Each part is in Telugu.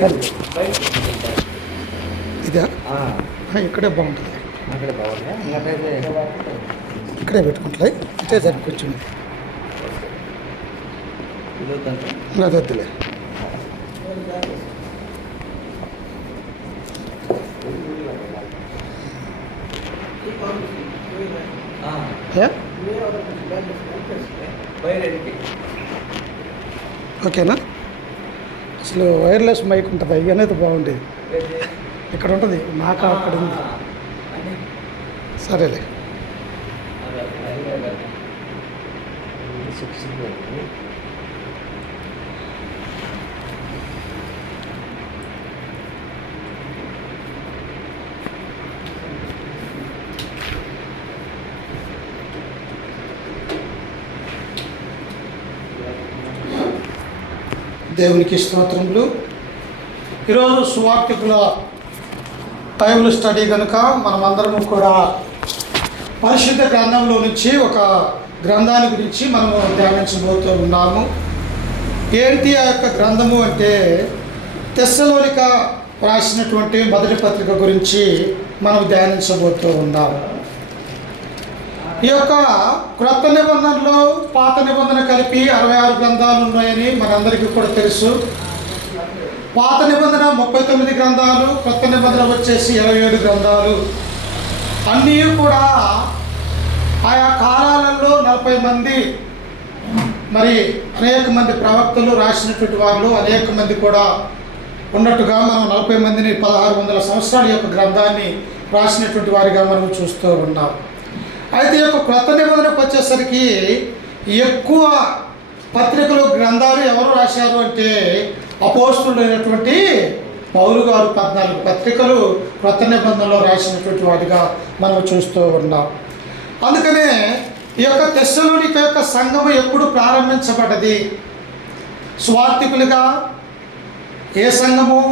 సరే ఇదా ఇక్కడే బాగుంటుంది, ఇక్కడే పెట్టుకుంటుంది. ఇటే సరే కూర్చుంది, అది వద్దులే. ఓకేనా? అసలు వైర్లెస్ మైక్ ఉంటుంది, అవి అనేది బాగుండేది. ఇక్కడ ఉంటుంది, నాకు అక్కడ ఉంది. సరేలే. దేవునికి స్తోత్రములు. ఈరోజు సువార్తికుల బైబిల్ స్టడీ కనుక మనమందరము కూడా పరిశుద్ధ గ్రంథంలో నుంచి ఒక గ్రంథాన్ని గురించి మనము ధ్యానించబోతూ ఉన్నాము. ఏంటి ఆ యొక్క గ్రంథము అంటే తెస్సలోనిక రాసినటువంటి మొదటి పత్రిక గురించి మనం ధ్యానించబోతూ ఉన్నాము. ఈ యొక్క క్రొత్త నిబంధనలో పాత నిబంధన కలిపి 66 గ్రంథాలు ఉన్నాయని మనందరికీ కూడా తెలుసు. పాత నిబంధన 39 గ్రంథాలు, కొత్త నిబంధన వచ్చేసి 27 గ్రంథాలు. అన్నీ కూడా ఆయా కాలాలలో 40 మంది, మరి అనేక మంది ప్రవక్తలు రాసినటువంటి వాళ్ళు అనేక మంది కూడా ఉన్నట్టుగా మనం 40 మందిని 1600 సంవత్సరాల యొక్క గ్రంథాన్ని రాసినటువంటి వారిగా మనం చూస్తూ ఉన్నాం. అయితే ఈ యొక్క క్రొత్త నిబంధనకు వచ్చేసరికి ఎక్కువ పత్రికలు గ్రంథాలు ఎవరు రాశారు అంటే అపోస్తులైనటువంటి పౌలు గారు 14 పత్రికలు క్రొత్త నిబంధనలో రాసినటువంటి వాటిగా మనం చూస్తూ ఉన్నాం. అందుకనే ఈ యొక్క తెస్సలోనిక యొక్క సంఘము ఎప్పుడు ప్రారంభించబడ్డది? స్వార్థికులుగా ఏ సంఘము,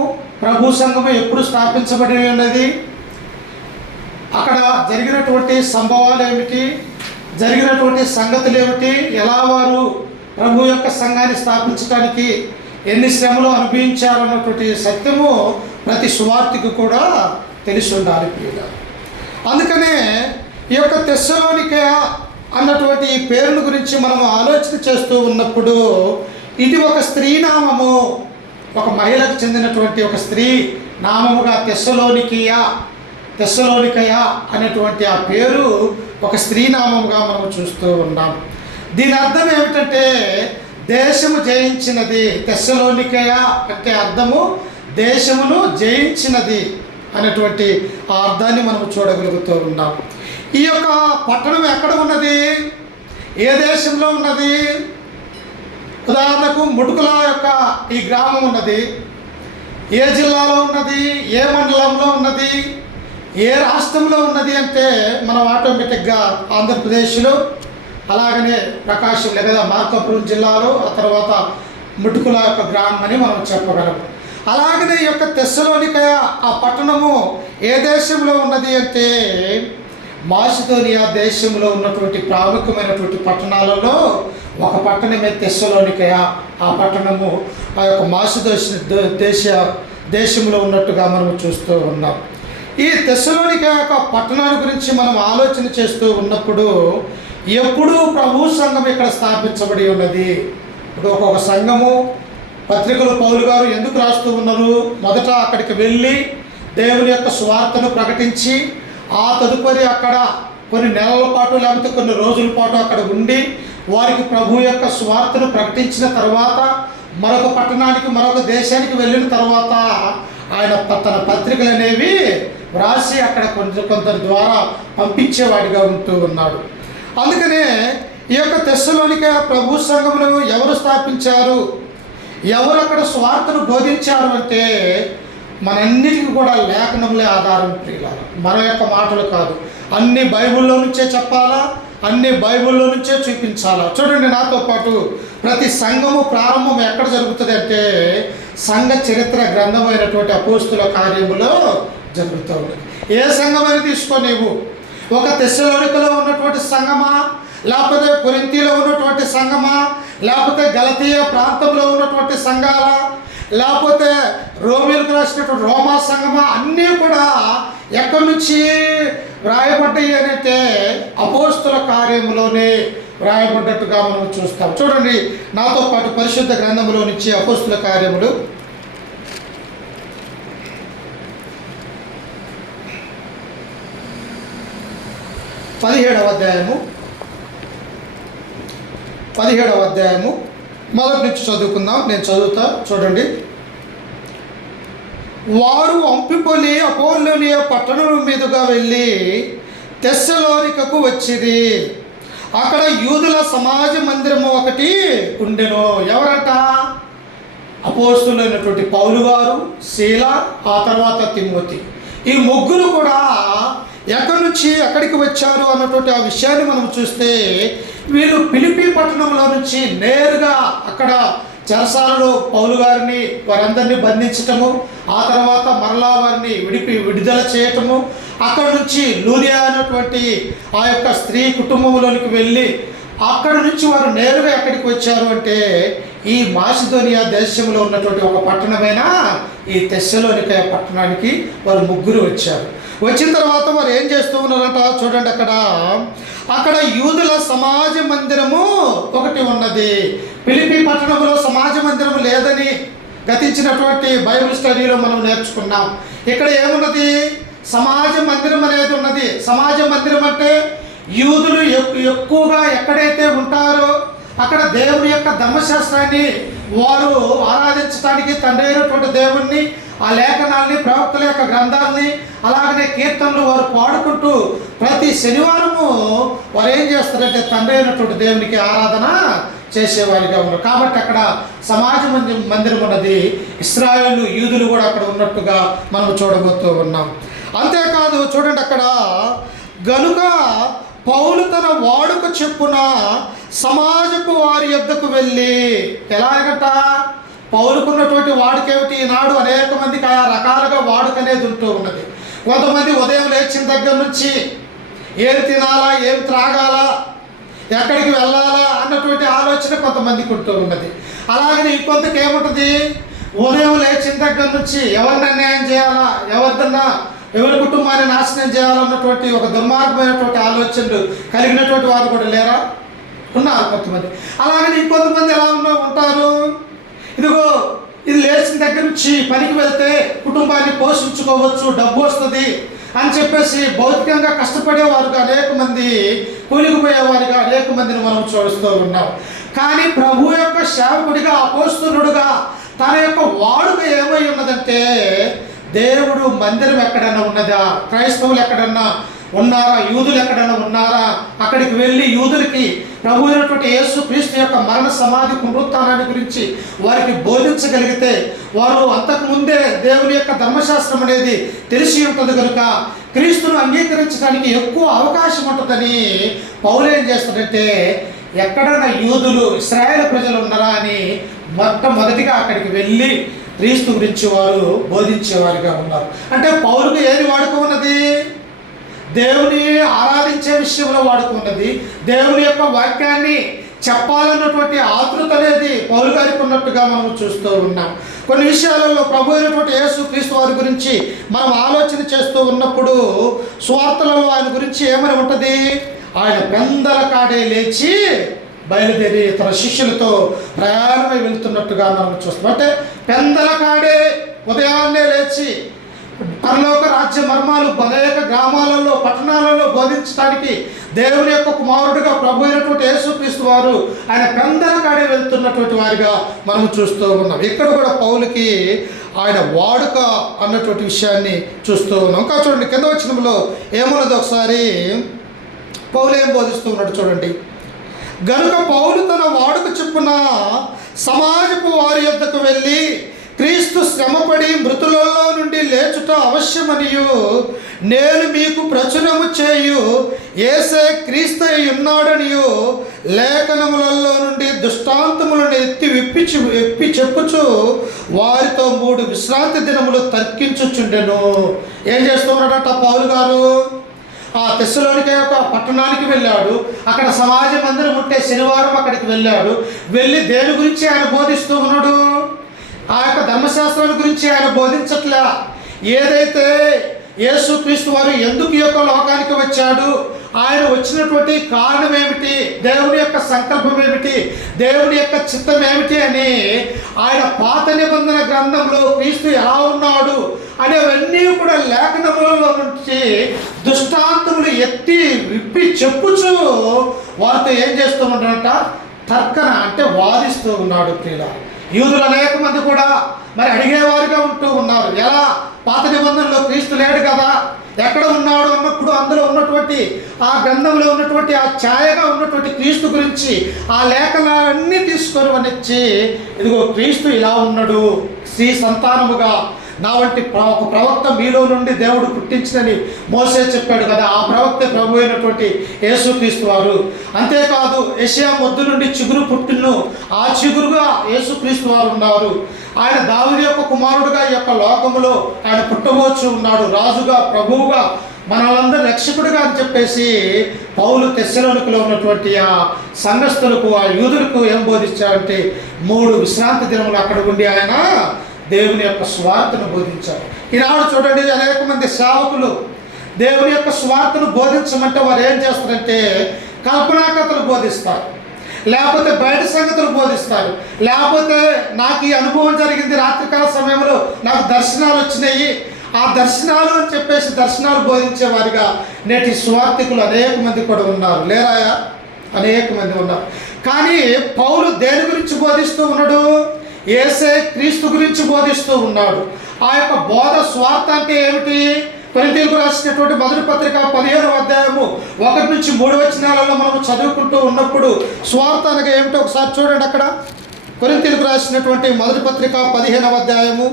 ప్రభు సంఘము ఎప్పుడు స్థాపించబడి ఉన్నది? అక్కడ జరిగినటువంటి సంభవాలు ఏమిటి, జరిగినటువంటి సంగతులు ఏమిటి, ఎలా వారు ప్రభు యొక్క సంఘాన్ని స్థాపించడానికి ఎన్ని శ్రమలు అనుభవించారు అన్నటువంటి సత్యము ప్రతి సువార్తికి కూడా తెలిసి ఉండాలి ప్రియుగా. అందుకనే ఈ యొక్క తెస్సలోనిక అన్నటువంటి ఈ పేరును గురించి మనం ఆలోచన చేస్తూ ఉన్నప్పుడు ఇది ఒక స్త్రీ నామము, ఒక మహిళకు చెందినటువంటి ఒక స్త్రీ నామముగా తెస్సలోనికయ అనేటువంటి ఆ పేరు ఒక స్త్రీ నామముగా మనం చూస్తూ ఉన్నాం. దీని అర్థం ఏమిటంటే దేశము జయించినది. తెస్సలోనికయ అంటే అర్థము దేశమును జయించినది అనేటువంటి ఆ అర్థాన్ని మనం చూడగలుగుతూ ఉన్నాం. ఈ యొక్క పట్టణం ఎక్కడ ఉన్నది, ఏ దేశంలో ఉన్నది? ఉదాహరణకు ముడుకుల యొక్క ఈ గ్రామం ఉన్నది, ఏ జిల్లాలో ఉన్నది, ఏ మండలంలో ఉన్నది, ఏ రాష్ట్రంలో ఉన్నది అంటే మనం ఆటోమేటిక్గా ఆంధ్రప్రదేశ్లో, అలాగనే ప్రకాశం లేదా మార్కాపురం జిల్లాలో, ఆ తర్వాత ముడుకుల యొక్క గ్రామం అని మనం చెప్పగలం. అలాగనే ఈ యొక్క తెస్సలోనిక ఆ పట్టణము ఏ దేశంలో ఉన్నది అంటే మాసిదోనియా దేశంలో ఉన్నటువంటి ప్రాముఖ్యమైనటువంటి పట్టణాలలో ఒక పట్టణమే తెస్సలోనికయ. ఆ పట్టణము ఆ యొక్క మాసిదోనియా దేశంలో ఉన్నట్టుగా మనం చూస్తూ ఉన్నాం. ఈ తెస్సలోనిక యొక్క పట్టణాన్ని గురించి మనం ఆలోచన చేస్తూ ఉన్నప్పుడు ఎప్పుడు ప్రభు సంఘం ఇక్కడ స్థాపించబడి ఉన్నది? ఇప్పుడు ఒక్కొక్క సంఘము పత్రికలు పౌలు గారు ఎందుకు రాస్తూ ఉన్నారు? మొదట అక్కడికి వెళ్ళి దేవుని యొక్క సువార్తను ప్రకటించి ఆ తదుపరి అక్కడ కొన్ని నెలల పాటు లేకపోతే కొన్ని రోజుల పాటు అక్కడ ఉండి వారికి ప్రభు యొక్క సువార్తను ప్రకటించిన తర్వాత మరొక పట్టణానికి, మరొక దేశానికి వెళ్ళిన తర్వాత ఆయన తన పత్రికలు అనేవి వ్రాసి అక్కడ కొందరి ద్వారా పంపించేవాడిగా ఉంటూ ఉన్నాడు. అందుకనే ఈ యొక్క తెస్సలోనిక ప్రభు సంఘమును ఎవరు స్థాపించారు, ఎవరు అక్కడ స్వార్థను బోధించారు అంటే మనంన్నిటికీ కూడా లేఖనములే ఆధారం ప్రియులారా, మన యొక్క మాటలు కాదు. అన్ని బైబిల్లో నుంచే చెప్పాలా, అన్ని బైబిల్లో నుంచే చూపించాలా. చూడండి నాతో పాటు, ప్రతి సంఘము ప్రారంభం ఎక్కడ జరుగుతుంది అంటే సంఘ చరిత్ర గ్రంథమైనటువంటి అపోస్తుల కార్యములో జరుగుతూ ఉంటుంది. ఏ సంఘమైనా తీసుకో నీవు, ఒక తెస్సలోనికలో ఉన్నటువంటి సంఘమా, లేకపోతే కొరింథీలో ఉన్నటువంటి సంఘమా, లేకపోతే గలతీయ ప్రాంతంలో ఉన్నటువంటి సంఘాల, లేకపోతే రోమిలకు రాసినటువంటి రోమా సంఘమా, అన్నీ కూడా ఎక్కడి నుంచి వ్రాయబడ్డాయి అంటే అపోస్తుల కార్యములోనే వ్రాయబడ్డట్టుగా మనం చూస్తాం. చూడండి నాతో పాటు పరిశుద్ధ గ్రంథంలో నుంచి అపోస్తుల కార్యములు 17వ అధ్యాయము మొదటి నుంచి చదువుకుందాం. నేను చదువుతా, చూడండి. వారు అంపిపొలి అపోలోనియ పట్టణం మీదుగా వెళ్ళి తెస్సలోనికకు వచ్చిరి. అక్కడ యూదుల సమాజ మందిరము ఒకటి ఉండెను. ఎవరంట? అపోస్తులైనటువంటి పౌలు గారు, శీల, ఆ తర్వాత తిమోతి. ఈ ముగ్గురు కూడా ఎక్కడి నుంచి ఎక్కడికి వచ్చారు అన్నటువంటి ఆ విషయాన్ని మనం చూస్తే, వీళ్ళు ఫిలిప్పీ పట్టణంలో నుంచి నేరుగా అక్కడ చెరసాలలో పౌలు గారిని వారందరినీ బంధించటము, ఆ తర్వాత మరలా వారిని విడుదల చేయటము, అక్కడ నుంచి లూదియా అనేటువంటి ఆ యొక్క స్త్రీ కుటుంబంలోనికి వెళ్ళి అక్కడ నుంచి వారు నేరుగా ఎక్కడికి వచ్చారు అంటే ఈ మాసిదోనియా దేశంలో ఉన్నటువంటి ఒక పట్టణమైన ఈ తెస్సలోనిక పట్టణానికి వారు ముగ్గురు వచ్చారు. వచ్చిన తర్వాత వారు ఏం చేస్తూ ఉన్నారంట చూడండి. అక్కడ యూదుల సమాజ మందిరము ఒకటి ఉన్నది. ఫిలిప్పీ పట్టణంలో సమాజ మందిరం లేదని గతించినటువంటి బైబిల్ స్టడీలో మనం నేర్చుకున్నాం. ఇక్కడ ఏమున్నది? సమాజ మందిరం అనేది ఉన్నది. సమాజ మందిరం అంటే యూదులు ఎక్కువగా ఎక్కడైతే ఉంటారో అక్కడ దేవుని యొక్క ధర్మశాస్త్రాన్ని వారు ఆరాధించడానికి, తండ్రి అయినటువంటి దేవుణ్ణి, ఆ లేఖనాల్ని, ప్రవక్తల యొక్క గ్రంథాలని, అలాగనే కీర్తనలు వారు పాడుకుంటూ ప్రతి శనివారము వారు ఏం చేస్తారంటే తండ్రి అయినటువంటి దేవునికి ఆరాధన చేసేవారిగా ఉన్నారు. కాబట్టి అక్కడ సమాజ మందిరం ఉన్నది. ఇశ్రాయేలు యూదులు కూడా అక్కడ ఉన్నట్టుగా మనం చూడబోతూ ఉన్నాం. అంతేకాదు చూడండి, అక్కడ గనుక పౌలు తన వాడుక చెప్పున సమాజపు వారి యొద్దకు వెళ్ళి, ఎలాగట పౌలుకున్నటువంటి వాడుకేమిటి? ఈనాడు అనేక మందికి ఆయా రకాలుగా వాడుక అనేది ఉంటూ ఉన్నది. కొంతమంది ఉదయం లేచిన దగ్గర నుంచి ఏం తినాలా, ఏం త్రాగాలా, ఎక్కడికి వెళ్ళాలా అన్నటువంటి ఆలోచన కొంతమందికి ఉంటూ ఉన్నది. అలాగని ఇంకొంతకి ఏముంటుంది? ఉదయం లేచిన దగ్గర నుంచి ఎవరిని అన్యాయం చేయాలా, ఎవరి కుటుంబాన్ని నాశనం చేయాలన్నటువంటి ఒక దుర్మార్గమైనటువంటి ఆలోచనలు కలిగినటువంటి వారు కూడా లేరా? ఉన్నారు కొంతమంది. అలాగని ఇంకొంతమంది ఎలా ఉంటారు? ఇదిగో ఇది లేచిన దగ్గర నుంచి పనికి వెళ్తే కుటుంబాన్ని పోషించుకోవచ్చు, డబ్బు వస్తుంది అని చెప్పేసి భౌతికంగా కష్టపడేవారుగా అనేక మంది, కూలిగిపోయేవారుగా అనేక మందిని మనం చూస్తూ ఉన్నాం. కానీ ప్రభు యొక్క సేవకుడిగా, అపోస్తలుడుగా తన యొక్క వాడుక ఏమై ఉన్నదంటే, దేవుడు మందిరం ఎక్కడన్నా ఉన్నదా? క్రైస్తవులు ఎక్కడన్నా ఉన్నారా? యూదులు ఎక్కడన్నా ఉన్నారా? అక్కడికి వెళ్ళి యూదులకి ప్రభు అయినటువంటి యేసు క్రీస్తు యొక్క మరణ సమాధి పునరుత్థానాన్ని గురించి వారికి బోధించగలిగితే, వారు అంతకుముందే దేవుని యొక్క ధర్మశాస్త్రం అనేది తెలిసి ఉంటుంది కనుక క్రీస్తును అంగీకరించడానికి ఎక్కువ అవకాశం ఉంటుందని పౌలు ఏం చేస్తాడంటే, ఎక్కడన్నా యూదులు, ఇశ్రాయేలు ప్రజలు ఉన్నారా అని మొట్టమొదటిగా అక్కడికి వెళ్ళి క్రీస్తు గురించి వారు బోధించేవారిగా ఉన్నారు. అంటే పౌలుకు ఏది వాడుక ఉన్నది? దేవుని ఆరాధించే విషయంలో వాడుక ఉన్నది. దేవుని యొక్క వాక్యాన్ని చెప్పాలన్నటువంటి ఆతృత అనేది పౌలు గారికి ఉన్నట్టుగా మనం చూస్తూ ఉన్నాం. కొన్ని విషయాలలో ప్రభు అయినటువంటి యేసు క్రీస్తు వారి గురించి మనం ఆలోచన చేస్తూ ఉన్నప్పుడు సువార్తలలో ఆయన గురించి ఏమని ఉంటుంది? ఆయన పెందల కాడే లేచి బయలుదేరి తన శిష్యులతో ప్రయాణమై వెళ్తున్నట్టుగా మనం చూస్తాం. అంటే పెందల కాడే ఉదయాన్నే లేచి పరలోక రాజ్య మర్మాలు అనేక గ్రామాలలో, పట్టణాలలో బోధించడానికి దేవుని యొక్క కుమారుడిగా ప్రభు అయినటువంటి యేసుక్రీస్తు వారు ఆయన పెందల కాడే వెళ్తున్నటువంటి వారిగా మనం చూస్తూ ఉన్నాం. ఇక్కడ కూడా పౌలుకి ఆయన వాడుక అన్నటువంటి విషయాన్ని చూస్తూ ఉన్నాం. ఇంకా చూడండి, కింద వచనంలో ఏమున్నది ఒకసారి పౌలు ఏం బోధిస్తూ ఉన్నాడు చూడండి. గనుక పౌలు తన వాడుక చొప్పున సమాజపు వారి యొద్దకు వెళ్ళి క్రీస్తు శ్రమపడి మృతులలో నుండి లేచుట అవశ్యమనియు నేను మీకు ప్రచురము చేయు యేసే క్రీస్తు ఉన్నాడనియు లేఖనములలో నుండి దృష్టాంతములను విప్పి చెప్పుచు వారితో 3 విశ్రాంతి దినములు తర్కించుచుండెను. ఏం చేస్తున్నాడట పౌలు గారు? ఆ తెస్సలోనిక యొక్క పట్టణానికి వెళ్ళాడు. అక్కడ సమాజ మందిరం ఉంటే శనివారం అక్కడికి వెళ్ళాడు. వెళ్ళి దేని గురించి ఆయన బోధిస్తూ ఉన్నాడు? ఆ యొక్క ధర్మశాస్త్రాల గురించి ఆయన బోధించట్లే. ఏదైతే యేసుక్రీస్తు వారు ఎందుకు ఈ యొక్క లోకానికి వచ్చాడు, ఆయన వచ్చినటువంటి కారణం ఏమిటి, దేవుని యొక్క సంకల్పం ఏమిటి, దేవుని యొక్క చిత్తం ఏమిటి అని ఆయన పాత నిబంధన గ్రంథంలో క్రీస్తు ఎలా ఉన్నాడు అనేవన్నీ కూడా లేఖనములలో నుంచి దృష్టాంతములు ఎత్తి విప్పి చెప్పుచూ వారితో ఏం చేస్తూ ఉన్నాడంట, తర్కన అంటే వాదిస్తూ ఉన్నాడు. ప్రియుల యూదులు అనేక మంది కూడా మరి అడిగేవారుగా ఉంటూ ఉన్నారు. ఎలా, పాత నిబంధనలో క్రీస్తు లేడు కదా, ఎక్కడ ఉన్నాడు అన్నప్పుడు అందులో ఉన్నటువంటి ఆ గ్రంథంలో ఉన్నటువంటి ఆ ఛాయగా ఉన్నటువంటి క్రీస్తు గురించి ఆ లేఖనాలన్నీ తీసుకొని వనిచ్చి, ఇదిగో క్రీస్తు ఇలా ఉన్నాడు, స్త్రీ సంతానముగా నా వంటి ఒక ప్రవక్త మీలో నుండి దేవుడు పుట్టించినని మోసే చెప్పాడు కదా, ఆ ప్రవక్త ప్రభు అయినటువంటి యేసుక్రీస్తు వారు. అంతేకాదు యెషయా మొద్దు నుండి చిగురు పుట్టిను, ఆ చిగురుగా యేసుక్రీస్తు వారు ఉన్నారు. ఆయన దావీదు యొక్క కుమారుడుగా ఈ యొక్క లోకములో ఆయన పుట్టబోచు ఉన్నాడు, రాజుగా ప్రభువుగా మనలందరూ రక్షకుడుగా అని చెప్పేసి పౌలు తెస్సలోనికలో ఉన్నటువంటి ఆ సంఘస్థులకు, ఆ యూదులకు ఏం బోధించారంటే 3 విశ్రాంతి దినములు అక్కడ ఉండి ఆయన దేవుని యొక్క స్వార్థను బోధించారు. ఈనాడు చూడండి, అనేక మంది సేవకులు దేవుని యొక్క స్వార్థను బోధించమంటే వారు ఏం చేస్తారంటే కల్పనా కథలు బోధిస్తారు, లేకపోతే బయట సంగతులు బోధిస్తారు, లేకపోతే నాకు ఈ అనుభవం జరిగింది, రాత్రికాల సమయంలో నాకు దర్శనాలు వచ్చినాయి, ఆ దర్శనాలు అని చెప్పేసి దర్శనాలు బోధించేవారిగా నేటి స్వార్థికులు అనేక మంది కూడా ఉన్నారు. లేరాయా? అనేక మంది ఉన్నారు. కానీ పౌలు దేని గురించి బోధిస్తూ ఉన్నాడు? యేసే క్రీస్తు గురించి బోధిస్తూ ఉన్నాడు. ఆ యొక్క బోధ స్వార్థ అంటే ఏమిటి? కొరింథీయులకు రాసినటువంటి మొదటి పత్రిక 15వ అధ్యాయము 1 నుంచి 3 వచనాలలో మనం చదువుకుంటూ ఉన్నప్పుడు స్వార్థ అనగా ఏమిటో ఒకసారి చూడండి. అక్కడ కొరింథీయులకు రాసినటువంటి మొదటి పత్రిక 15వ అధ్యాయము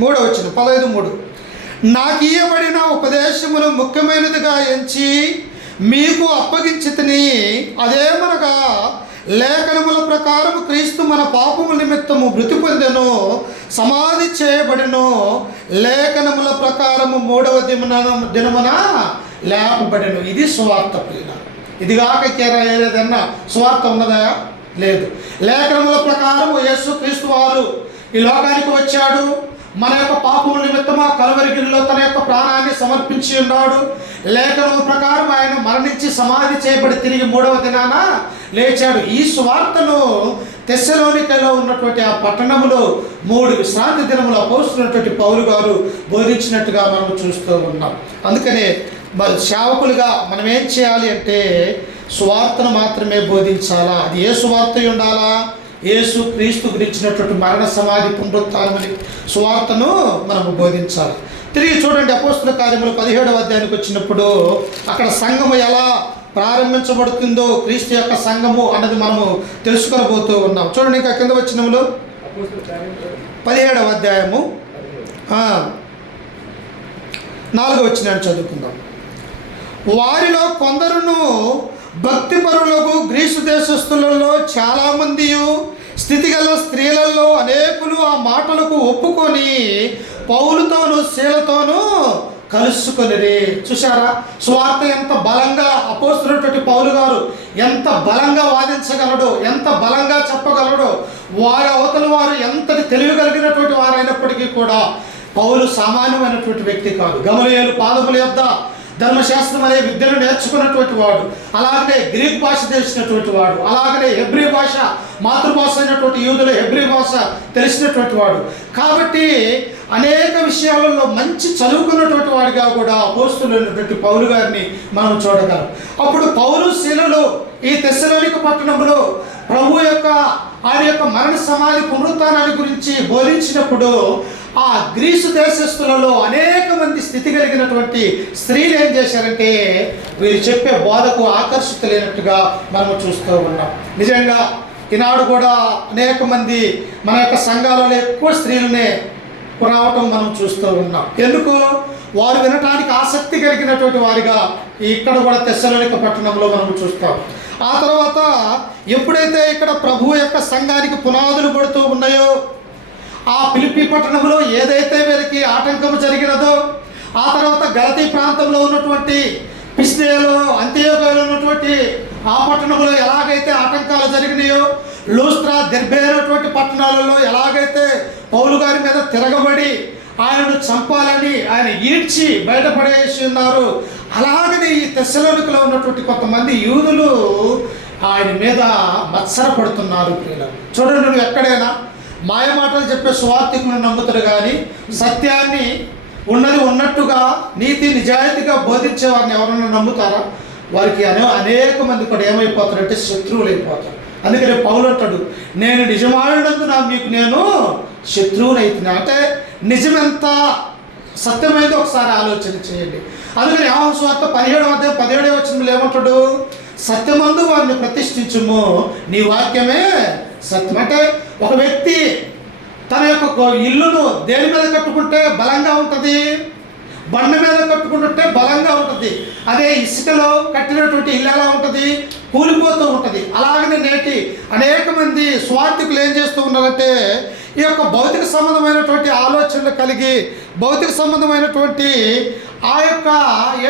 3వ వచనం, 15:3. నాకు ఇయ్యబడిన ఉపదేశమును ముఖ్యమైనదిగా ఎంచి మీకు అప్పగించితిని, అదేమనగా లేఖనముల ప్రకారం క్రీస్తు మన పాపముల నిమిత్తము మృతి పొందెను, సమాధి చేయబడిను, లేఖనముల ప్రకారము 3వ దినమున లేపబడెను. ఇది సువార్త. ప్రియుల ఇదిగాక ఏదన్నా సువార్త ఉన్నదా? లేదు. లేఖనముల ప్రకారము యేసుక్రీస్తు వారు ఈ లోకానికి వచ్చాడు, మన యొక్క పాపముల నిమిత్తము కలువరిగిరిలో తన యొక్క ప్రాణాన్ని సమర్పించి ఉన్నాడు. లేఖనం ప్రకారం ఆయన మరణించి సమాధి చేయబడి తిరిగి 3వ దినాన లేచాడు. ఈ సువార్తను తెస్సలోనికలో ఉన్నటువంటి ఆ పట్టణములో 3 విశ్రాంతి దినములు అపోస్తున్నటువంటి పౌలు గారు బోధించినట్టుగా మనం చూస్తూ ఉన్నాం. అందుకనే సేవకులుగా మనం ఏం చేయాలి అంటే సువార్తను మాత్రమే బోధించాలా. అది ఏ సువార్త ఉండాలా? యేసు క్రీస్తు గురించినటువంటి మరణ సమాధి పునరుత్థానమని సువార్తను మనము బోధించాలి. తిరిగి చూడండి, అపోస్తుల కార్యములు 17వ అధ్యాయానికి వచ్చినప్పుడు అక్కడ సంఘము ఎలా ప్రారంభించబడుతుందో, క్రీస్తు యొక్క సంఘము అన్నది మనము తెలుసుకొనబోతూ ఉన్నాం. చూడండి, ఇంకా కింద వచ్చినములు 17వ అధ్యాయము 4వ వచనాన్ని చదువుకుందాం. వారిలో కొందరును భక్తిపరులకు గ్రీసు దేశస్థులలో చాలామంది స్థితిగల స్త్రీలలో అనేకులు ఆ మాటలకు ఒప్పుకొని పౌలుతోనూ శీలతోనూ కలుసుకొనిరి. చూసారా, స్వార్థ ఎంత బలంగా అపోస్తున్నటువంటి పౌలు గారు ఎంత బలంగా వాదించగలడో, ఎంత బలంగా చెప్పగలడో. వారి అవతల వారు ఎంతటి తెలివి కలిగినటువంటి వారైనప్పటికీ కూడా పౌలు సామాన్యమైనటువంటి వ్యక్తి కాదు. గమలీయేలు పాదముల యొద్ద ధర్మశాస్త్రం అనే విద్యను నేర్చుకున్నటువంటి వాడు, అలాగనే గ్రీక్ భాష తెలిసినటువంటి వాడు, అలాగనే హెబ్రీ భాష మాతృభాష అయినటువంటి యూదుల హెబ్రీ భాష తెలిసినటువంటి వాడు. కాబట్టి అనేక విషయాలలో మంచి చదువుకున్నటువంటి వాడిగా కూడా అపోస్తులైనటువంటి పౌలు గారిని మనం చూడగలం. అప్పుడు పౌలు శీలలు ఈ తెస్సలోనిక పట్టణంలో ప్రభు యొక్క ఆయన యొక్క మరణ సమాధి పునరుత్థానాన్ని గురించి బోధించినప్పుడు ఆ గ్రీసు దేశస్థులలో అనేక మంది స్థితి కలిగినటువంటి స్త్రీలు ఏం చేశారంటే వీరు చెప్పే బోధకు ఆకర్షితులైనట్టుగా మనం చూస్తూ ఉన్నాం. నిజంగా ఈనాడు కూడా అనేక మంది మన యొక్క సంఘాలలో ఎక్కువ స్త్రీలనే రావటం మనం చూస్తూ ఉన్నాం. ఎందుకు? వారు వినటానికి ఆసక్తి కలిగినటువంటి వారిగా ఇక్కడ కూడా తెస్సలోనిక పట్టణంలో మనం చూస్తాం. ఆ తర్వాత ఎప్పుడైతే ఇక్కడ ప్రభు యొక్క సంఘానికి పునాదులు పడుతూ ఉన్నాయో, ఆ ఫిలిప్పీ పట్టణంలో ఏదైతే వీరికి ఆటంకం జరిగినదో, ఆ తర్వాత గలతీ ప్రాంతంలో ఉన్నటువంటి పిసిదియలో అంత్యోక్యలో ఉన్నటువంటి ఆ పట్టణంలో ఎలాగైతే ఆటంకాలు జరిగినాయో, లూస్త్రా, దెర్బే అనేటువంటి పట్టణాలలో ఎలాగైతే పౌలు గారి మీద తిరగబడి ఆయనను చంపాలని ఆయన ఈడ్చి బయటపడేసి ఉన్నారు, అలాగనే ఈ తెస్సలోనికలో ఉన్నటువంటి కొంతమంది యూదులు ఆయన మీద మత్సరపడుతున్నారు. చూడండి, నువ్వు ఎక్కడైనా మాయమాటలు చెప్పే సువార్థికులను నమ్ముతారు కానీ సత్యాన్ని ఉన్నది ఉన్నట్టుగా నీతి నిజాయితీగా బోధించే వారిని ఎవరైనా నమ్ముతారా? వారికి అనేక మంది కూడా ఏమైపోతారంటే శత్రువులు అయిపోతారు. అందుకని పౌలు అంటాడు, నేను నిజమాడినందున మీకు నేను శత్రువునైతున్నా. అంటే నిజమెంత సత్యమైందో ఒకసారి ఆలోచన చేయండి. అందుకని యోహాను సువార్త 17వ వచనంలో ఏమంటాడు? సత్యమందు వారిని ప్రతిష్ఠించుము, నీ వాక్యమే సత్యం. అంటే ఒక వ్యక్తి తన యొక్క ఇల్లును దేని మీద కట్టుకుంటే బలంగా ఉంటుంది? బండ మీద కట్టుకుంటుంటే బలంగా ఉంటుంది. అదే ఇసుకలో కట్టినటువంటి ఇల్లు ఎలా ఉంటుంది? కూలిపోతూ ఉంటుంది. అలాగనే నేటి అనేక మంది స్వార్థికులు ఏం చేస్తూ ఉన్నారంటే ఈ యొక్క భౌతిక సంబంధమైనటువంటి ఆలోచనలు కలిగి భౌతిక సంబంధమైనటువంటి ఆ యొక్క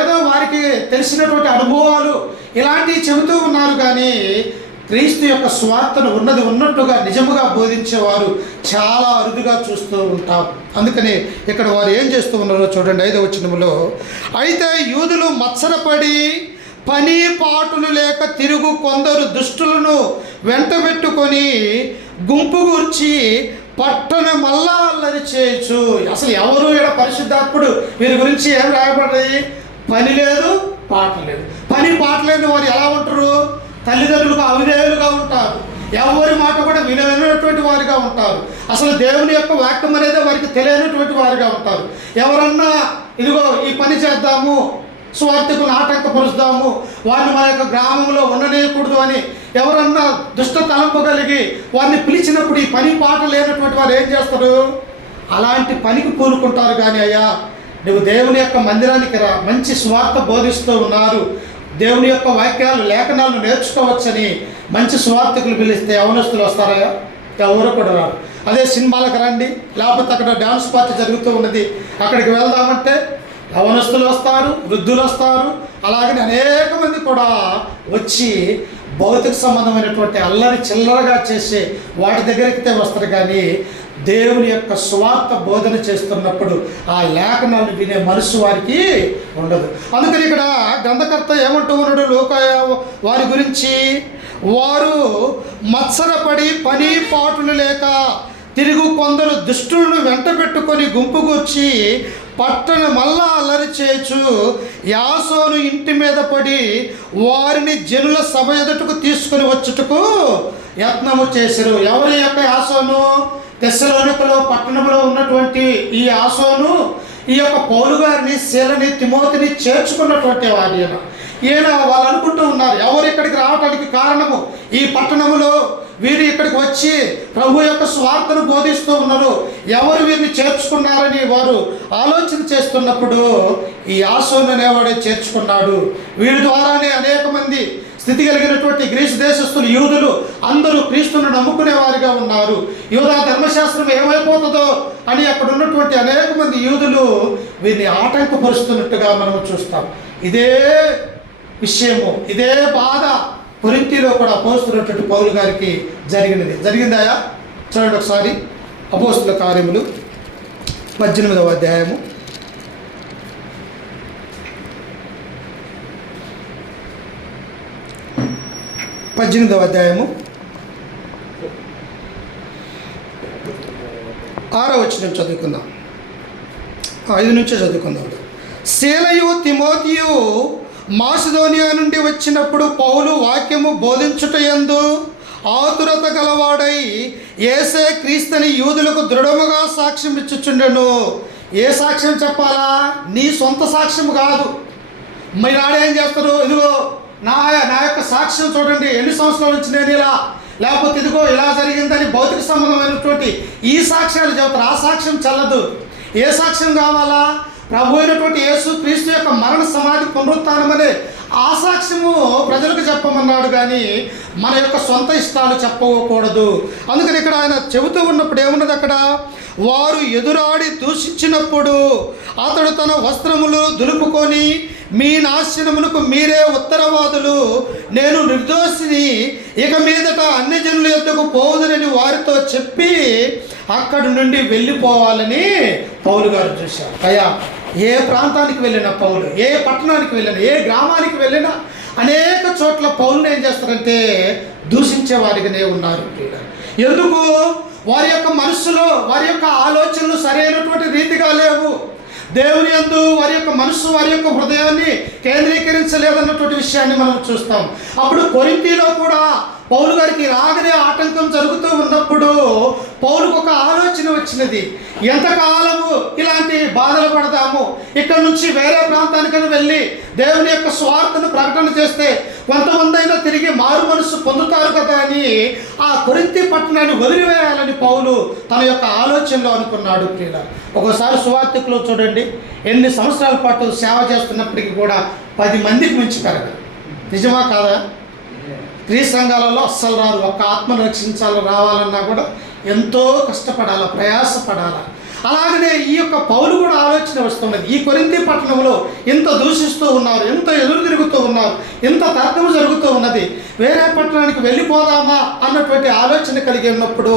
ఏదో వారికి తెలిసినటువంటి అనుభవాలు ఇలాంటివి చెబుతూ ఉన్నారు. కానీ క్రీస్తు యొక్క స్వార్థను ఉన్నది ఉన్నట్టుగా నిజముగా బోధించేవారు చాలా అరుదుగా చూస్తూ ఉంటాం. అందుకని ఇక్కడ వారు ఏం చేస్తూ ఉన్నారో చూడండి 5వ వచనములో, అయితే యూదులు మత్సరపడి పని పాటులు లేక తిరుగు కొందరు దుష్టులను వెంటబెట్టుకొని గుంపు గూర్చి పట్టణ మళ్ళా అల్లరి చేయొచ్చు. అసలు ఎవరు ఇక్కడ పరిశుద్ధాత్ముడు వీరి గురించి ఏం రాయబడ్డాయి? పని లేదు, పాట లేదు. పని పాట లేని వారు ఎలా ఉంటారు? తల్లిదండ్రులకు అవిధేయులుగా ఉంటారు. ఎవరి మాట కూడా వినటువంటి వారిగా ఉంటారు. అసలు దేవుని యొక్క వాక్యం అనేది వారికి తెలియనటువంటి వారిగా ఉంటారు. ఎవరన్నా ఇదిగో ఈ పని చేద్దాము, స్వార్థకులను ఆటంకపరుస్తాము, వారిని మన యొక్క గ్రామంలో ఉండనేయకూడదు అని ఎవరన్నా దుష్ట తలంపు కలిగి వారిని పిలిచినప్పుడు ఈ పని పాట లేనటువంటి వారు ఏం చేస్తారు? అలాంటి పనికి కూరుకుంటారు. కానీ అయ్యా, నువ్వు దేవుని యొక్క మందిరానికి రా, మంచి స్వార్థ బోధిస్తూ ఉన్నారు, దేవుని యొక్క వాక్యాలు లేఖనాలు నేర్చుకోవచ్చని మంచి స్వార్థకులు పిలిస్తే యవనస్తులు వస్తారా? ఎవరు కూడా రారు. అదే సినిమాలకు రండి, లేకపోతే అక్కడ డ్యాన్స్ పార్టీ జరుగుతూ ఉన్నది, అక్కడికి వెళ్దామంటే యవనస్తులు వస్తారు, వృద్ధులు వస్తారు, అలాగనే అనేక మంది కూడా వచ్చి భౌతిక సంబంధమైనటువంటి అల్లరి చిల్లరగా చేసే వాటి దగ్గరికి వస్తారు. కానీ దేవుని యొక్క స్వార్థ బోధన చేస్తున్నప్పుడు ఆ లేఖనాలు వినే మనసు వారికి ఉండదు. అందుకని ఇక్కడ గ్రంథకర్త ఏమంటూ ఉన్నాడు లోకాయ వారి గురించి, వారు మత్సరపడి పని పాటులు లేక తిరుగు కొందరు దుష్టులను వెంటబెట్టుకొని గుంపు కూర్చి పట్టణ మళ్ళా అల్లరి చేయొచ్చు. యాసోను ఇంటి మీద పడి వారిని జనుల సభ ఎదుటకు తీసుకొని వచ్చుటకు యత్నము చేశారు. ఎవరి యొక్క యాసోను? తెస్సలోనికలో పట్టణంలో ఉన్నటువంటి ఈ యాసోను ఈ యొక్క పౌలు గారిని, శీలని, తిమోతిని చేర్చుకున్నటువంటి వారిన ఈయన వాళ్ళు అనుకుంటూ ఉన్నారు, ఎవరు ఇక్కడికి రావడానికి కారణము ఈ పట్టణంలో వీరు ఇక్కడికి వచ్చి ప్రభు యొక్క స్వార్థను బోధిస్తూ ఉన్నారు, ఎవరు వీరిని చేర్చుకున్నారని వారు ఆలోచన చేస్తున్నప్పుడు ఈ యాసోను అనేవాడే చేర్చుకున్నాడు. వీరి ద్వారానే అనేక మంది స్థితి కలిగినటువంటి గ్రీసు దేశస్తులు యూదులు అందరూ క్రీస్తును నమ్ముకునే వారిగా ఉన్నారు. యూదా ధర్మశాస్త్రం ఏమైపోతుందో అని అక్కడ ఉన్నటువంటి అనేక మంది యూదులు వీరిని ఆటంకపరుస్తున్నట్టుగా మనం చూస్తాం. ఇదే విషయము, ఇదే బాధ కొరింథీలో కూడా అపోస్తులైనటువంటి పౌలు గారికి జరిగిందాయా? చూడండి ఒకసారి అపోస్తుల కార్యములు 18వ అధ్యాయము 18వ అధ్యాయము 6వ వచనం చదువుకుందాం. 5 నుంచే చదువుకుందాం. శీలయు తిమోతియు మాసిదోనియా నుండి వచ్చినప్పుడు పౌలు వాక్యము బోధించుటయందు ఆతురత గలవాడై యేసే క్రీస్తుని యూదులకు దృఢముగా సాక్ష్యం ఇచ్చుచుండెను. ఏ సాక్ష్యం చెప్పాలా? నీ సొంత సాక్ష్యం కాదు. మరి నాడేం చేస్తారు? ఇదిగో నా యొక్క సాక్ష్యం చూడండి, ఎన్ని సంవత్సరాల నుంచి నేను ఇలా, లేకపోతే ఇదిగో ఇలా జరిగిందని భౌతిక సంబంధమైనటువంటి ఈ సాక్ష్యాలు చెబుతారు. ఆ సాక్ష్యం చెల్లదు. ఏ సాక్ష్యం కావాలా? ప్రభు అయినటువంటి యేసు క్రీస్తు యొక్క మరణ సమాధి పునరుత్థానం అనే ఆ సాక్ష్యము ప్రజలకు చెప్పమన్నాడు, కానీ మన యొక్క సొంత ఇష్టాలు చెప్పకూడదు. అందుకని ఇక్కడ ఆయన చెబుతూ ఉన్నప్పుడు ఏమున్నది అక్కడ, వారు ఎదురాడి దూషించినప్పుడు అతడు తన వస్త్రములు దులుపుకొని, మీ నాశనమునకు మీరే ఉత్తరవాదులు, నేను నిర్దోషిని, ఇక మీదట అన్యజనుల యొద్దకు పోవుదునని వారితో చెప్పి అక్కడి నుండి వెళ్ళిపోవాలని పౌలు గారు చూశారు. అయ్యా, ఏ ప్రాంతానికి వెళ్ళినా పౌలు, ఏ పట్టణానికి వెళ్ళినా, ఏ గ్రామానికి వెళ్ళినా అనేక చోట్ల పౌలుని ఏం చేస్తారంటే దూషించే వారిగానే ఉన్నారు. ఎందుకు? వారి యొక్క మనస్సులో వారి యొక్క ఆలోచనలు సరైనటువంటి రీతిగా లేవు. దేవుని యందు వారి యొక్క మనస్సు, వారి యొక్క హృదయాన్ని కేంద్రీకరించలేదన్నటువంటి విషయాన్ని మనం చూస్తాం. అప్పుడు కొరింథీలో కూడా పౌలు గారికి రాగానే ఆటంకం జరుగుతూ ఉన్నప్పుడు పౌలుకు ఒక ఆలోచన వచ్చినది. ఎంతకాలము ఇలాంటి బాధలు పడదాము, ఇక్కడ నుంచి వేరే ప్రాంతానికైనా వెళ్ళి దేవుని యొక్క స్వార్థను ప్రకటన చేస్తే కొంతమంది అయినా తిరిగి మారు మనస్సు పొందుతారు కదా అని ఆ కొరింథీ పట్టణాన్ని వదిలివేయాలని పౌలు తన యొక్క ఆలోచనలో అనుకున్నాడు. ఒకసారి సువార్తికులో చూడండి, ఎన్ని సంవత్సరాల పాటు సేవ చేస్తున్నప్పటికీ కూడా 10 మందికి మించి పెరగదు. నిజమా కాదా? స్త్రీ సంఘాలలో అస్సలు రారు. ఒక ఆత్మను రక్షించాలని రావాలన్నా కూడా ఎంతో కష్టపడాలా, ప్రయాసపడాలా. అలాగనే ఈ యొక్క పౌలు కూడా ఆలోచన వస్తున్నది. ఈ కొరింథీ పట్టణంలో ఇంత దూషిస్తూ ఉన్నారు, ఎంత ఎదురు తిరుగుతూ ఉన్నారు, ఇంత తర్కం జరుగుతూ ఉన్నది, వేరే పట్టణానికి వెళ్ళిపోదామా అన్నటువంటి ఆలోచన కలిగి ఉన్నప్పుడు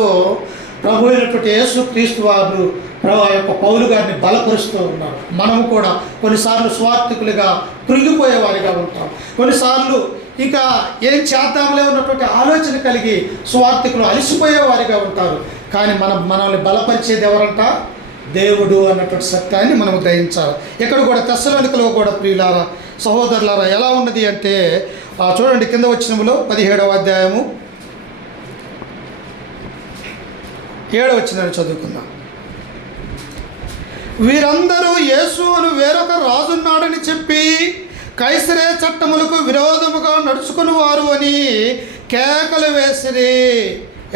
ప్రభు అయినటువంటి యేసు క్రీస్తు వారు ఆ యొక్క పౌలు గారిని బలపరుస్తూ ఉన్నారు. మనము కూడా కొన్నిసార్లు స్వార్థికులుగా కృంగిపోయేవారిగా ఉంటాం. కొన్నిసార్లు ఇంకా ఏం చేద్దాంలే ఉన్నటువంటి ఆలోచన కలిగి స్వార్థికులు అలసిపోయేవారిగా ఉంటారు. కానీ మనల్ని బలపరిచేది ఎవరంట? దేవుడు అన్నటువంటి సత్యాన్ని మనం గ్రహించాలి. ఇక్కడ కూడా తెస్సలోనికలో కూడా ప్రియులారా, సహోదరులారా ఎలా ఉన్నది అంటే చూడండి, కింద వచనములో 17వ అధ్యాయము 7వ వచనాన్ని చదువుకుందాం. వీరందరూ యేసు అను వేరొక రాజున్నాడని చెప్పి కైసరే చట్టములకు విరోధముగా నడుచుకుని వారు అని కేకలు వేసిరి.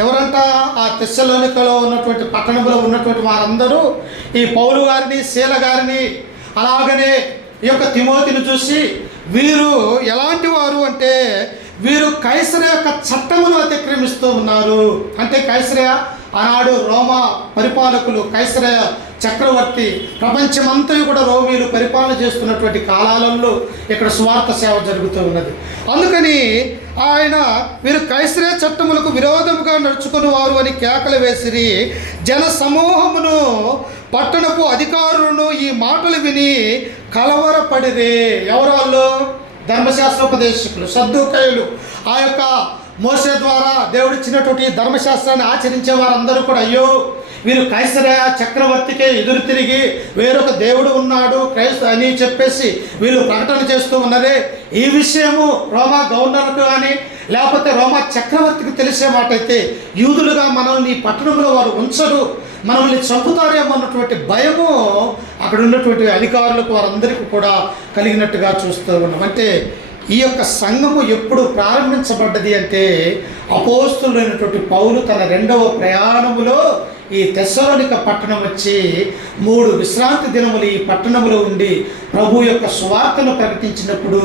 ఎవరంట? ఆ తెస్సలోనికలో ఉన్నటువంటి పట్టణంలో ఉన్నటువంటి వారందరూ ఈ పౌలు గారిని, శీల గారిని, అలాగనే ఈ యొక్క తిమోతిని చూసి వీరు ఎలాంటి వారు అంటే వీరు కైసరే యొక్క చట్టమును అతిక్రమిస్తూ ఉన్నారు. అంటే కైసరే ఆనాడు రోమా పరిపాలకులు, కైసరే చక్రవర్తి, ప్రపంచమంతా కూడా రోమీలు పరిపాలన చేస్తున్నటువంటి కాలాలలో ఇక్కడ స్వార్థ సేవ జరుగుతూ ఉన్నది. అందుకని వీరు కైసరే చట్టములకు విరోధముగా నడుచుకుని వారు అని కేకలు వేసిరి. జన సమూహమును, పట్టణపు అధికారులను ఈ మాటలు విని కలవరపడిరే. ఎవరు వాళ్ళు? ధర్మశాస్త్రోపదేశకులు, సద్దూకయ్యులు. ఆ యొక్క మోసే ద్వారా దేవుడిచ్చినటువంటి ధర్మశాస్త్రాన్ని ఆచరించే వారందరూ కూడా అయ్యో వీరు కైసరే చక్రవర్తికే ఎదురు తిరిగి వేరొక దేవుడు ఉన్నాడు క్రైస్త అని చెప్పేసి వీళ్ళు ప్రకటన చేస్తూ ఉన్నదే, ఈ విషయము రోమా గవర్నర్కు కానీ లేకపోతే రోమా చక్రవర్తికి తెలిసే మాట అయితే యూదులుగా మనల్ని ఈ పట్టణంలో వారు ఉంచరు, మనల్ని చంపుతారేమో అన్నటువంటి భయము అక్కడ ఉన్నటువంటి అధికారులకు వారందరికీ కూడా కలిగినట్టుగా చూస్తూ ఉన్నాం. అంటే ఈ యొక్క సంఘము ఎప్పుడు ప్రారంభించబడ్డది అంటే అపోస్తులైనటువంటి పౌలు తన 2వ ప్రయాణములో ఈ తెస్సలోనిక పట్టణం వచ్చి 3 విశ్రాంతి దినములు ఈ పట్టణంలో ఉండి ప్రభు యొక్క సువార్తను ప్రకటించినప్పుడు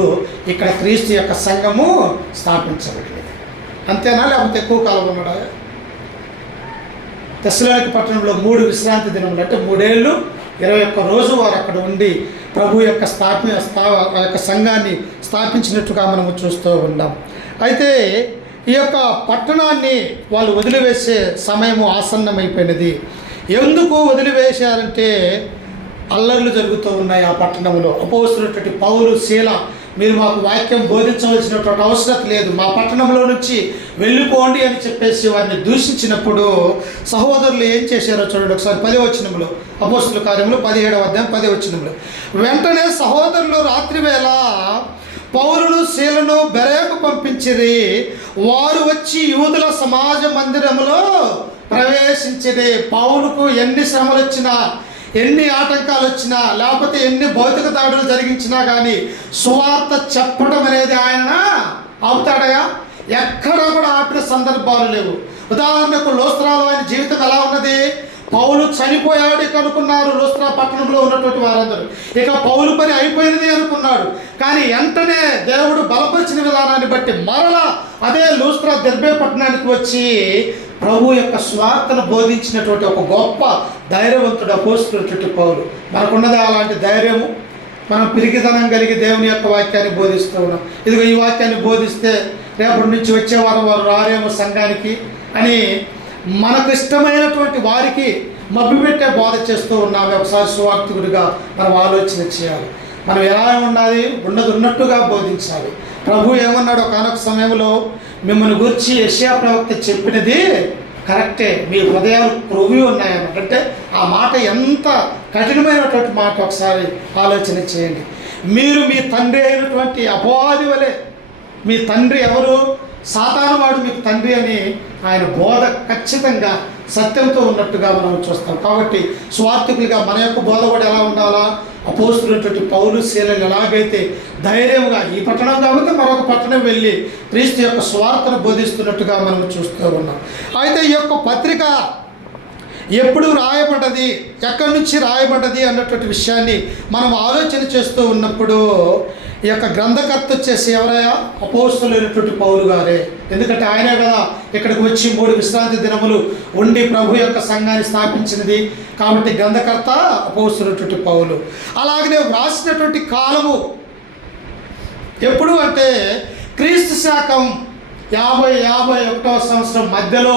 ఇక్కడ క్రీస్తు యొక్క సంఘము స్థాపించబడింది. అంతేనా? లేకపోతే ఎక్కువ కాలం ఉన్నాడా? తెస్సలోనిక పట్టణంలో 3 విశ్రాంతి దినములు అంటే 3 ఏళ్ళు 21 రోజు వారు అక్కడ ఉండి ప్రభు యొక్క యొక్క సంఘాన్ని స్థాపించినట్టుగా మనము చూస్తూ ఉన్నాం. అయితే ఈ యొక్క పట్టణాన్ని వాళ్ళు వదిలివేసే సమయము ఆసన్నమైపోయినది. ఎందుకు వదిలివేశారంటే అల్లర్లు జరుగుతూ ఉన్నాయి ఆ పట్టణంలో. అపోస్తులైనటువంటి పౌలు, శీల మీరు మాకు వాక్యం బోధించవలసినటువంటి అవసరం లేదు, మా పట్టణంలో నుంచి వెళ్ళిపోండి అని చెప్పేసి వారిని దూషించినప్పుడు సహోదరులు ఏం చేశారో చూడండి ఒకసారి. 10వ వచనంలో, అపోస్తుల కార్యములు 17వ అధ్యాయం 10వ వచనంలో, వెంటనే సహోదరులు రాత్రివేళ పౌలును శీలను బెరేకు పంపించిరి. వారు వచ్చి యూదుల సమాజ మందిరములో ప్రవేశించిరి. పౌలుకు ఎన్ని శ్రమలు వచ్చినా, ఎన్ని ఆటంకాలు వచ్చినా, లేకపోతే ఎన్ని భౌతిక దాడులు జరిగించినా కానీ సువార్త చెప్పడం అనేది ఆయన ఆపుతాడయా? ఎక్కడా కూడా ఆపిన సందర్భాలు లేవు. ఉదాహరణకు లోస్త్రాలో ఆయన జీవితం ఎలా ఉన్నది? పౌలు చనిపోయాడు ఇక అనుకున్నారు లుస్త్రా పట్టణంలో ఉన్నటువంటి వారందరూ. ఇక పౌలు పని అయిపోయినది అనుకున్నాడు. కానీ వెంటనే దేవుడు బలపరిచిన విధానాన్ని బట్టి మరలా అదే లుస్త్రా దెర్బే పట్టణానికి వచ్చి ప్రభు యొక్క స్వార్థను బోధించినటువంటి ఒక గొప్ప ధైర్యవంతుడు అపోస్తలుడు పౌలు. మనకున్నది అలాంటి ధైర్యము. మనం పిరికితనం కలిగి దేవుని యొక్క వాక్యాన్ని బోధిస్తూ ఉన్నాం. ఇదిగో ఈ వాక్యాన్ని బోధిస్తే రేపటి నుంచి వచ్చే వారం వారు రారేమో సంఘానికి అని మనకు ఇష్టమైనటువంటి వారికి మభ్యపెట్టే బోధ చేస్తూ ఉన్నాము. ఒకసారి సువార్థకుడిగా మనం ఆలోచన చేయాలి. మనం ఎలా ఉండాలి? ఉన్నట్టుగా బోధించాలి. ప్రభు ఏమన్నాడు ఒకనొక సమయంలో, మిమ్మల్ని గురించి యెషయా ప్రవక్త చెప్పినది కరెక్టే, మీ హృదయాలు క్రొవ్వి ఉన్నాయన్నమాట. అంటే ఆ మాట ఎంత కఠినమైనటువంటి మాట ఒకసారి ఆలోచన చేయండి. మీరు మీ తండ్రి అయినటువంటి అపవాది వలె, మీ తండ్రి ఎవరు? సాతాను వాడు మీకు తండ్రి అని ఆయన బోధ ఖచ్చితంగా సత్యంతో ఉన్నట్టుగా మనం చూస్తాం. కాబట్టి స్వార్థికులుగా మన యొక్క బోధ కూడా ఎలా ఉండాలా? అపోస్తలుడైనటువంటి పౌలు శీలలు ఎలాగైతే ధైర్యంగా ఈ పట్టణం కాబట్టి మరొక పట్టణం వెళ్ళి క్రీస్తు యొక్క స్వార్థను బోధిస్తున్నట్టుగా మనం చూస్తూ ఉన్నాం. అయితే ఈ యొక్క పత్రిక ఎప్పుడు రాయబడ్డది, ఎక్కడి నుంచి రాయబడ్డది అన్నటువంటి విషయాన్ని మనం ఆలోచన చేస్తూ ఉన్నప్పుడు ఈ యొక్క గ్రంథకర్త వచ్చేసి ఎవరయ్యా? అపోస్తలుడైనటువంటి పౌలు గారే. ఎందుకంటే ఆయనే కదా ఇక్కడికి వచ్చి 3 విశ్రాంతి దినములు ఉండి ప్రభు యొక్క సంఘాన్ని స్థాపించినది. కాబట్టి గ్రంథకర్త అపోస్తలుడైనటువంటి పౌలు. అలాగనే వ్రాసినటువంటి కాలము ఎప్పుడు అంటే క్రీస్తు శకం 50-51వ సంవత్సరం మధ్యలో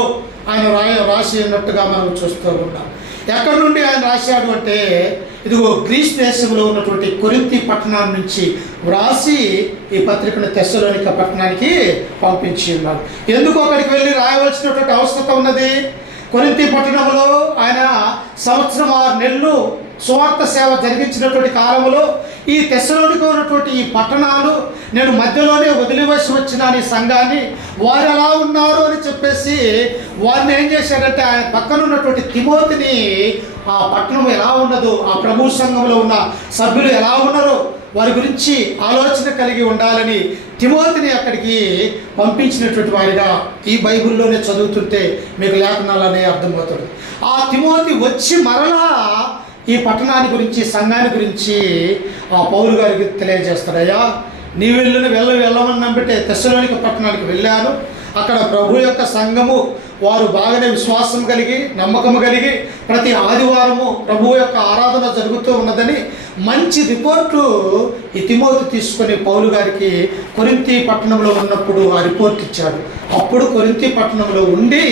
ఆయన రాసి ఉన్నట్టుగా మనం చూస్తూ ఉన్నాం. ఎక్కడి నుండి ఆయన రాశాడు అంటే ఇదిగో గ్రీస్ దేశంలో ఉన్నటువంటి కొరింథీ పట్టణం నుంచి వ్రాసి ఈ పత్రికను తెస్సలోనిక పట్టణానికి పంపించి ఉన్నాడు. ఎందుకు అక్కడికి వెళ్ళి రాయవలసినటువంటి అవసరం ఉన్నది? కొరింథీ పట్టణంలో ఆయన 6 నెలలు సువార్త సేవ జరిగించినటువంటి కాలంలో ఈ తెస్సలోనిక ఉన్నటువంటి ఈ పట్టణాలు నేను మధ్యలోనే వదిలివేసి వచ్చిన ఈ సంఘాన్ని వారు ఎలా ఉన్నారు అని చెప్పేసి వారిని ఏం చేశాడంటే ఆయన పక్కన ఉన్నటువంటి తిమోతిని ఆ పట్టణం ఎలా ఉన్నదో, ఆ ప్రభు సంఘంలో ఉన్న సభ్యులు ఎలా ఉన్నారో వారి గురించి ఆలోచన కలిగి ఉండాలని తిమోతిని అక్కడికి పంపించినటువంటి వారిగా ఈ బైబిల్లోనే చదువుతుంటే మీకు లేఖనాలనే అర్థమవుతుంది. ఆ తిమోతి వచ్చి మరలా ఈ పట్టణాన్ని గురించి సంఘాన్ని గురించి ఆ పౌలు గారికి తెలియజేస్తాడు. అయ్యా నీ వెళ్ళమని నమ్మితే తెస్సలోనిక పట్టణానికి వెళ్ళాను. అక్కడ ప్రభు యొక్క సంఘము వారు బాగానే విశ్వాసం కలిగి నమ్మకం కలిగి ప్రతి ఆదివారము ప్రభు యొక్క ఆరాధన జరుగుతూ ఉన్నదని మంచి రిపోర్టు ఈ తిమోతి తీసుకొని పౌలు గారికి కొరింథీ పట్టణంలో ఉన్నప్పుడు ఆ రిపోర్ట్ ఇచ్చాడు. అప్పుడు కొరింథీ పట్టణంలో ఉండి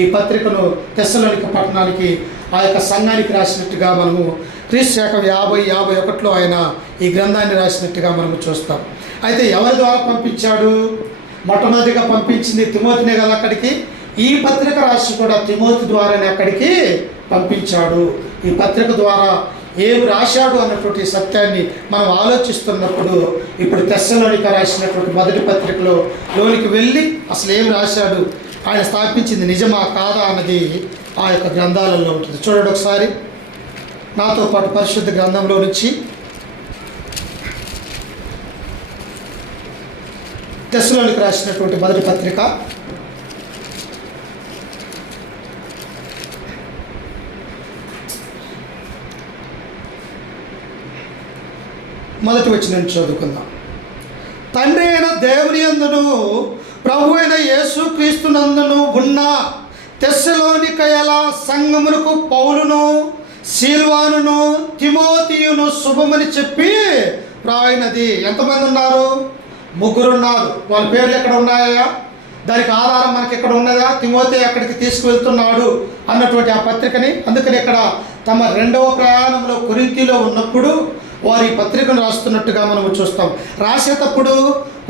ఈ పత్రికను తెస్సలోనిక పట్టణానికి ఆ యొక్క సంఘానికి రాసినట్టుగా మనము క్రీస్తు శకం 50-51లో ఆయన ఈ గ్రంథాన్ని రాసినట్టుగా మనము చూస్తాం. అయితే ఎవరి ద్వారా పంపించాడు? మొట్టమొదటిగా పంపించింది తిమోతినే కదా అక్కడికి. ఈ పత్రిక రాసి కూడా తిమోతి ద్వారానే అక్కడికి పంపించాడు. ఈ పత్రిక ద్వారా ఏమి రాశాడు అన్నటువంటి సత్యాన్ని మనం ఆలోచిస్తున్నప్పుడు ఇప్పుడు తెస్సలోనిక రాసినటువంటి మొదటి పత్రికలో లోనికి వెళ్ళి అసలు ఏమి రాశాడు, ఆయన స్థాపించింది నిజమా కాదా అన్నది ఆ యొక్క గ్రంథాలలో ఉంటుంది. చూడండి ఒకసారి నాతో పాటు పరిశుద్ధ గ్రంథంలో నుంచి తెస్సలోనిక రాసినటువంటి మొదటి పత్రిక 1వ వచనం చదువుకుందాం. తండ్రి అయిన దేవుని యందును ప్రభు అయిన యేసు క్రీస్తునందును ఉన్న తెస్సలోనికయల సంఘమునకు పౌలును సిల్వానును తిమోతియును శుభమని చెప్పి రాయినది. ఎంతమంది ఉన్నారు? 3 ఉన్నారు. వాళ్ళ పేర్లు ఎక్కడ ఉన్నాయా? దానికి ఆధారం మనకి ఎక్కడ ఉన్నదా? తిమోతి అక్కడికి తీసుకువెళ్తున్నాడు అన్నటువంటి ఆ పత్రికని. అందుకని ఇక్కడ తమ 2వ ప్రయాణంలో కొరింథీలో ఉన్నప్పుడు వారి పత్రికను రాస్తున్నట్టుగా మనం చూస్తాం. రాసేటప్పుడు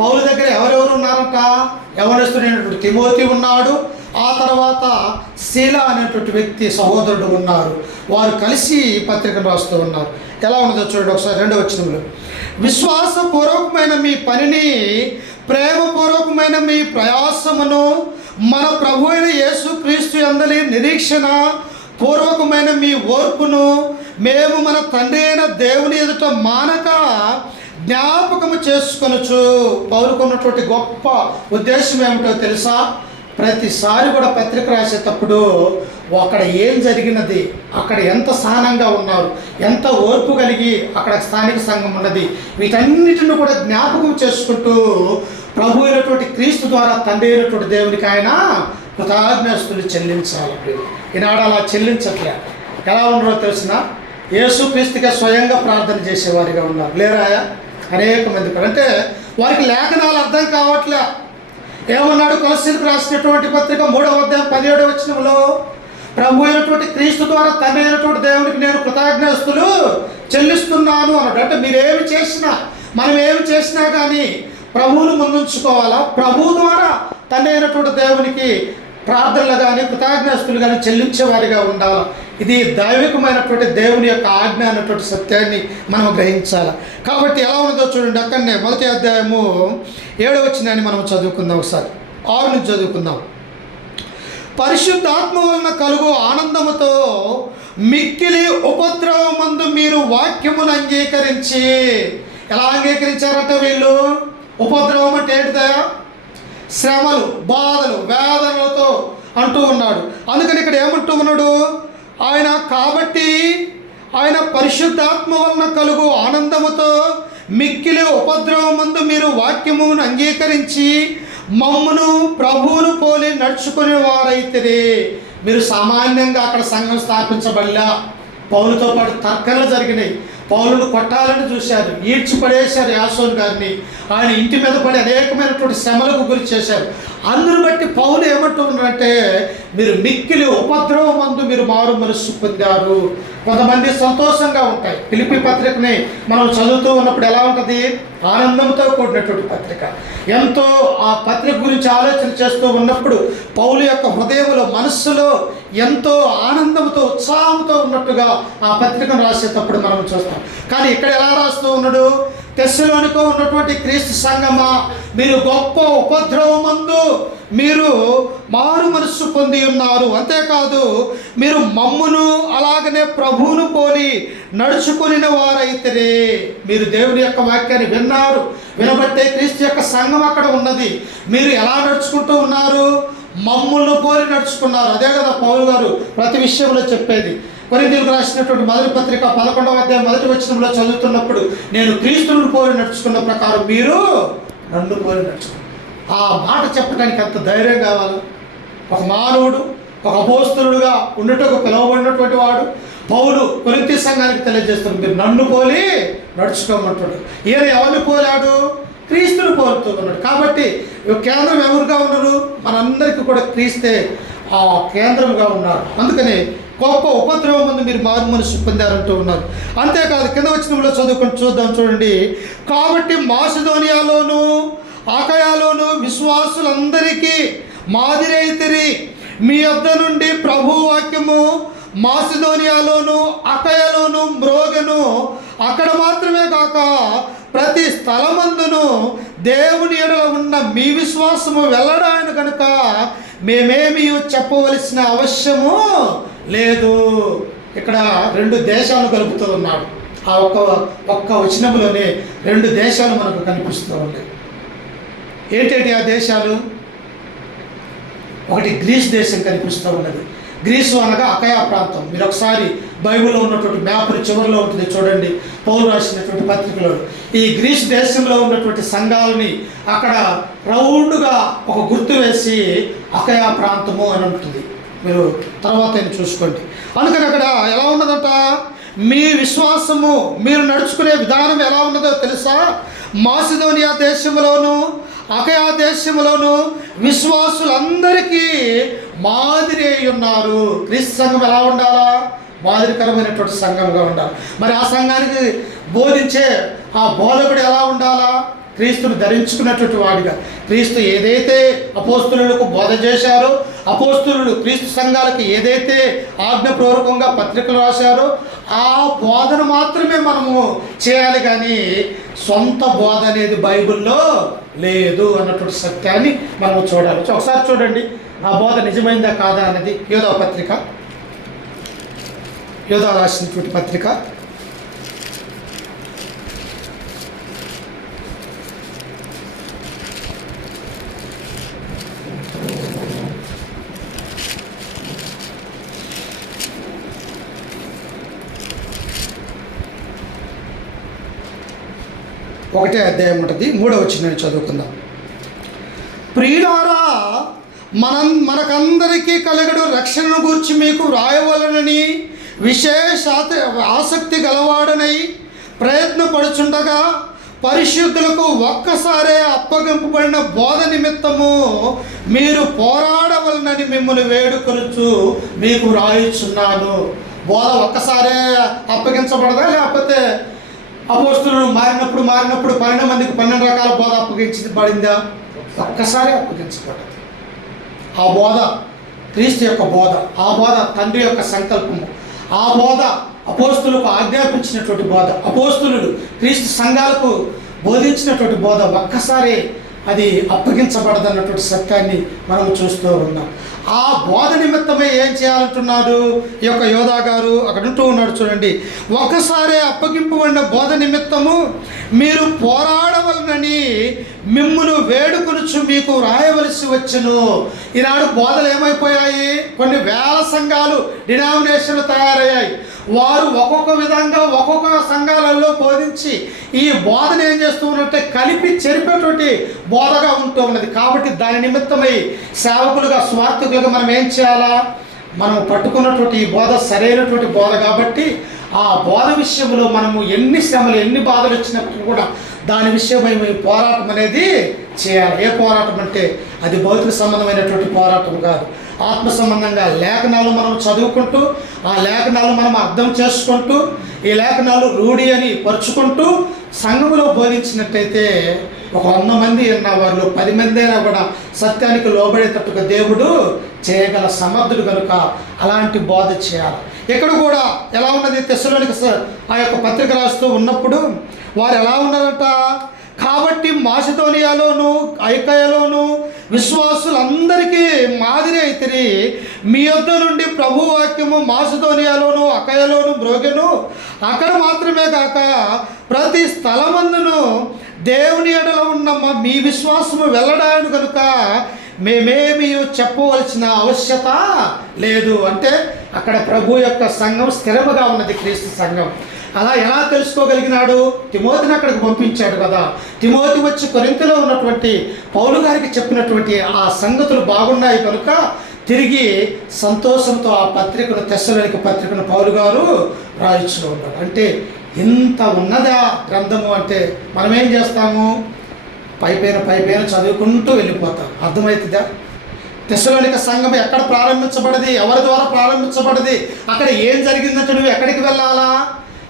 పౌలు దగ్గర ఎవరెవరు ఉన్నారంట? యవనస్తుడైనటువంటి తిమోతి ఉన్నాడు. ఆ తర్వాత శీలా అనేటువంటి వ్యక్తి సహోదరుడు ఉన్నారు. వారు కలిసి ఈ పత్రికను రాస్తూ ఉన్నారు. ఎలా ఉన్నదో చూడండి ఒకసారి 2వ వచనంలో. విశ్వాసపూర్వకమైన మీ పనిని, ప్రేమపూర్వకమైన మీ ప్రయాసమును, మన ప్రభు అయిన యేసు క్రీస్తు యందలి నిరీక్షణ పూర్వకమైన మీ ఓర్పును మేము మన తండ్రి అయిన దేవుని ఎదుట మానక జ్ఞాపకము చేసుకొనొచ్చు. పౌలుకున్నటువంటి గొప్ప ఉద్దేశం ఏమిటో తెలుసా? ప్రతిసారి కూడా పత్రిక రాసేటప్పుడు అక్కడ ఏం జరిగినది, అక్కడ ఎంత సహనంగా ఉన్నారు, ఎంత ఓర్పు కలిగి అక్కడ స్థానిక సంఘం ఉన్నది, వీటన్నిటిని కూడా జ్ఞాపకం చేసుకుంటూ ప్రభు అయినటువంటి క్రీస్తు ద్వారా తండ్రి అయినటువంటి దేవునికి ఆయన కృతజ్ఞాస్తులు చెల్లించాలి. ఈనాడు అలా చెల్లించట్లే. ఎలా ఉన్నారో తెలిసిన యేసు క్రీస్తుగా స్వయంగా ప్రార్థన చేసేవారిగా ఉన్నారు. లేరాయా అనేక మంది. అంటే వారికి లేఖనాలు అర్థం కావట్లే. ఏమన్నాడు? కొలస్సీలకు రాసినటువంటి పత్రిక 3వ అధ్యాయం 17వ వచనంలో ప్రభు అయినటువంటి క్రీస్తు ద్వారా తండ్రి అయినటువంటి దేవునికి నేను కృతజ్ఞాస్తులు చెల్లిస్తున్నాను అన్నాడు. అంటే మీరేమి చేసినా, మనం ఏమి చేసినా కానీ ప్రభువును ముందుంచుకోవాలా. ప్రభు ద్వారా తండ్రి అయినటువంటి దేవునికి ప్రార్థనలు కానీ కృతజ్ఞాస్తులు కానీ చెల్లించేవారిగా ఉండాలి. ఇది దైవికమైనటువంటి దేవుని యొక్క ఆజ్ఞ అన్నటువంటి సత్యాన్ని మనం గ్రహించాలి. కాబట్టి ఎలా ఉన్నదో చూడండి. అక్కడనే 1వ అధ్యాయము 7వ వచనాన్ని మనం చదువుకుందాం. ఒకసారి 6 నుంచి చదువుకుందాం. పరిశుద్ధాత్మ వలన కలుగు ఆనందముతో మిక్కిలి ఉపద్రవమందు మీరు వాక్యమును అంగీకరించి. ఎలా అంగీకరించారంటే వీళ్ళు ఉపద్రవం అంటే ఏంటిదా? శ్రమలు, బాధలు, వేదనలతో అంటూ ఉన్నాడు. అందుకని ఇక్కడ ఏమంటూ ఉన్నాడు ఆయన? కాబట్టి ఆయన పరిశుద్ధాత్మ వలన కలుగు ఆనందముతో మిక్కిలి ఉపద్రవమందు మీరు వాక్యమును అంగీకరించి మమ్మును ప్రభువును పోలి నడుచుకునే వారైతే. మీరు సామాన్యంగా అక్కడ సంఘం స్థాపించబడలా. పౌలుతో పాటు తర్కలు జరిగినాయి. పౌలును కొట్టాలని చూశారు, ఈడ్చి పడేశారు యాసోను గారిని. ఆయన ఇంటి మీద పడి అనేకమైనటువంటి శ్రమలకు గురి చేశారు. అందును బట్టి పౌలు ఏమంటూ ఉన్నారంటే మీరు మిక్కిలి ఉపద్రవమందు మీరు మారు మనస్సు పొందారు. కొంతమంది సంతోషంగా ఉంటాయి. ఫిలిప్పీ పత్రికని మనం చదువుతూ ఉన్నప్పుడు ఎలా ఉంటుంది? ఆనందంతో కూడినటువంటి పత్రిక. ఎంతో ఆ పత్రిక గురించి ఆలోచన చేస్తూ ఉన్నప్పుడు పౌలు యొక్క హృదయంలో, మనస్సులో ఎంతో ఆనందంతో, ఉత్సాహంతో ఉన్నట్టుగా ఆ పత్రికను రాసేటప్పుడు మనం చూస్తాం. కానీ ఇక్కడ ఎలా రాస్తూ ఉన్నాడు? తెస్సలోనికో ఉన్నటువంటి క్రీస్తు సంఘమా, మీరు గొప్ప ఉపద్రవమందు మీరు మారు మనస్సు పొంది ఉన్నారు. అంతేకాదు మీరు మమ్మును అలాగనే ప్రభువును పోలి నడుచుకుని వారైతే. మీరు దేవుని యొక్క వాక్యాన్ని విన్నారు, వినబట్టే క్రీస్తు యొక్క సంఘం అక్కడ ఉన్నది. మీరు ఎలా నడుచుకుంటూ ఉన్నారు? మమ్ములను పోలి నడుచుకున్నారు. అదే కదా పౌలు గారు ప్రతి విషయంలో చెప్పేది. కొరింథీయులకు రాసినటువంటి 1వ పత్రిక 11వ అధ్యాయం 1వ వచనంలో చదువుతున్నప్పుడు నేను క్రీస్తును పోలి నడుచుకున్న ప్రకారం మీరు నన్ను పోలి నడుచుకున్నారు. ఆ మాట చెప్పడానికి అంత ధైర్యం కావాలి. ఒక మానవుడు, ఒక అపోస్తలుడుగా ఉన్నట్టుకు పిలువబడినటువంటి వాడు పౌలు కొరింథీ సంఘానికి తెలియజేస్తున్నాడు, మీరు నన్ను పోలి నడుచుకోమంటాడు. ఈయన ఎవరిని పోలాడు? క్రీస్తును పోలుతూ ఉన్నాడు. కాబట్టి కేంద్రం ఎవరుగా ఉన్నారు? మనందరికీ కూడా క్రీస్తే ఆ కేంద్రంగా ఉన్నారు. అందుకని గొప్ప ఉపద్రవం ముందు మీరు మారు మనసు పొందారంటూ ఉన్నారు. అంతేకాదు కింద వచనంలో చూద్దాం చూడండి. కాబట్టి మాసిదోనియాలోను ఆకయాలోను విశ్వాసులందరికీ మాదిరి అయితిరి. మీ యొద్ద నుండి ప్రభు వాక్యము మాసిదోనియాలోను అకయలోను మ్రోగెను. అక్కడ మాత్రమే కాక ప్రతి స్థలమందును దేవుని ఎడల ఉన్న మీ విశ్వాసము వెల్లడాయను కనుక మేమేమి చెప్పవలసిన అవశ్యము లేదు. ఇక్కడ 2 దేశాలు కలుపుతూ ఉన్నాడు. ఆ ఒక్క వచనంలోనే 2 దేశాలు మనకు కనిపిస్తూ ఉన్నాయి. ఏంటంటే ఆ దేశాలు? ఒకటి గ్రీస్ దేశం కనిపిస్తూ ఉన్నది. గ్రీసు అనగా అకయా ప్రాంతం. మీరు ఒకసారి బైబిల్లో ఉన్నటువంటి మ్యాప్ చివరిలో ఉంటుంది చూడండి, పౌలు రాసినటువంటి పత్రికలో. ఈ గ్రీస్ దేశంలో ఉన్నటువంటి సంఘాలని అక్కడ రౌండ్గా ఒక గుర్తు వేసి అకయా ప్రాంతము అని ఉంటుంది. మీరు తర్వాత చూసుకోండి. అందుకని అక్కడ ఎలా ఉన్నదంట? మీ విశ్వాసము, మీరు నడుచుకునే విధానం ఎలా ఉన్నదో తెలుసా? మాసిదోనియా దేశంలోను అకయా దేశంలోను విశ్వాసులందరికీ మాదిరి అయి ఉన్నారు. క్రీస్తు సంఘం ఎలా ఉండాలా? మాదిరికరమైనటువంటి సంఘంగా ఉండాలి. మరి ఆ సంఘానికి బోధించే ఆ బోధకుడు ఎలా ఉండాలా? క్రీస్తును ధరించుకున్నటువంటి వాడిగా. క్రీస్తు ఏదైతే అపోస్తులకు బోధ చేశారో, అపోస్తులు క్రీస్తు సంఘాలకు ఏదైతే ఆజ్ఞపూర్వకంగా పత్రికలు రాశారో ఆ బోధన మాత్రమే మనము చేయాలి. కానీ సొంత బోధ అనేది బైబిల్లో లేదు అన్నటువంటి సత్యాన్ని మనము చూడాలి. ఒకసారి చూడండి ఆ బోధ నిజమైందా కాదా అన్నది. యోధా రాసినటువంటి పత్రిక ఒకటే అధ్యాయం ఉంటుంది, 3వ వచనం చదువుకుందాం. ప్రియులారా, మనకందరికీ కలగడు రక్షణను గూర్చి మీకు వ్రాయవలనని విశేష ఆసక్తి గలవాడనై ప్రయత్నపడుచుండగా పరిశుద్ధులకు ఒక్కసారే అప్పగింపబడిన బోధ నిమిత్తము మీరు పోరాడవలనని మిమ్మల్ని వేడుకొనుచు మీకు వ్రాయుచున్నాను. బోధ ఒక్కసారే అప్పగించబడదా, లేకపోతే అపోస్తలులు మారినప్పుడు 12 మందికి 12 రకాల బోధ అప్పగించబడిందా? ఒక్కసారి అప్పగించబడ్డది. ఆ బోధ క్రీస్తు యొక్క బోధ, ఆ బోధ తండ్రి యొక్క సంకల్పము, ఆ బోధ అపోస్తలులకు ఆజ్ఞాపించినటువంటి బోధ, అపోస్తలులు క్రీస్తు సంఘాలకు బోధించినటువంటి బోధ ఒక్కసారి అది అప్పగించబడదన్నటువంటి సత్యాన్ని మనం చూస్తూ ఉన్నాం. ఆ బోధ నిమిత్తమే ఏం చేయాలంటున్నారు ఈ యొక్క యోధా గారు? అక్కడ ఉంటూ ఉన్నాడు చూడండి. ఒక్కసారి అప్పగింపబడిన బోధ నిమిత్తము మీరు పోరాడవలనని మిమ్మును వేడుకొనుచు మీకు వ్రాయవలసి వచ్చును. ఈనాడు బోధలు ఏమైపోయాయి? కొన్ని వేల సంఘాలు, డినామినేషన్లు తయారయ్యాయి. వారు ఒక్కొక్క విధంగా ఒక్కొక్క సంఘాలలో బోధించి ఈ బోధన ఏం చేస్తూ ఉన్నట్టే కలిపి చెరిపేటువంటి బోధగా ఉంటూ ఉన్నది. కాబట్టి దాని నిమిత్తమై సేవకులుగా, స్వార్థకులుగా మనం ఏం చేయాలా? మనం పట్టుకున్నటువంటి ఈ బోధ సరైనటువంటి బోధ కాబట్టి ఆ బోధ విషయంలో మనము ఎన్ని శ్రమలు, ఎన్ని బాధలు వచ్చినప్పుడు కూడా దాని విషయమై పోరాటం అనేది చేయాలి. ఏ పోరాటం అంటే అది భౌతిక సంబంధమైనటువంటి పోరాటం కాదు, ఆత్మ సంబంధంగా లేఖనాలు మనం చదువుకుంటూ, ఆ లేఖనాలు మనం అర్థం చేసుకుంటూ, ఈ లేఖనాలు రూఢి అని పరుచుకుంటూ సంఘములో బోధించినట్టయితే ఒక 100 మంది ఉన్న వారిలో 10 మంది అయినా కూడా సత్యానికి లోబడేటట్టుగా దేవుడు చేయగల సమర్థుడు కనుక అలాంటి బోధ చేయాలి. ఇక్కడ కూడా ఎలా ఉన్నది? తెస్సలోనిక ఆ యొక్క పత్రిక రాస్తూ ఉన్నప్పుడు వారు ఎలా ఉన్నారంట? కాబట్టి మాసిదోనియాలోను ఐకయలోను విశ్వాసులందరికీ మాదిరి అయితిరి. మీ యొద్ద నుండి ప్రభు వాక్యము మాసిదోనియాలోను అకయలోను బ్రోగెను. అక్కడ మాత్రమే కాక ప్రతి స్థలమందును దేవుని ఎడల ఉన్న మీ విశ్వాసము వెల్లడాయను కనుక మేమేమి చెప్పవలసిన ఆవశ్యత లేదు. అంటే అక్కడ ప్రభు యొక్క సంఘం స్థిరముగా ఉన్నది, క్రీస్తు సంఘం. అలా ఎలా తెలుసుకోగలిగినాడు? తిమోతిని అక్కడికి పంపించాడు కదా. తిమోతి వచ్చి కొరింథీలో ఉన్నటువంటి పౌలు గారికి చెప్పినటువంటి ఆ సంగతులు బాగున్నాయి కనుక తిరిగి సంతోషంతో ఆ పత్రికను, తెస్సలోనిక పత్రికను పౌలు గారు రాయించుతూ ఉన్నాడు. అంటే ఇంత ఉన్నదా గ్రంథము అంటే మనం ఏం చేస్తాము? పైపైన చదువుకుంటూ వెళ్ళిపోతాం. అర్థమవుతుందా? తెస్సలోనిక సంఘం ఎక్కడ ప్రారంభించబడింది? ఎవరి ద్వారా ప్రారంభించబడింది? అక్కడ ఏం జరిగిందంటే నువ్వు ఎక్కడికి వెళ్ళాలా?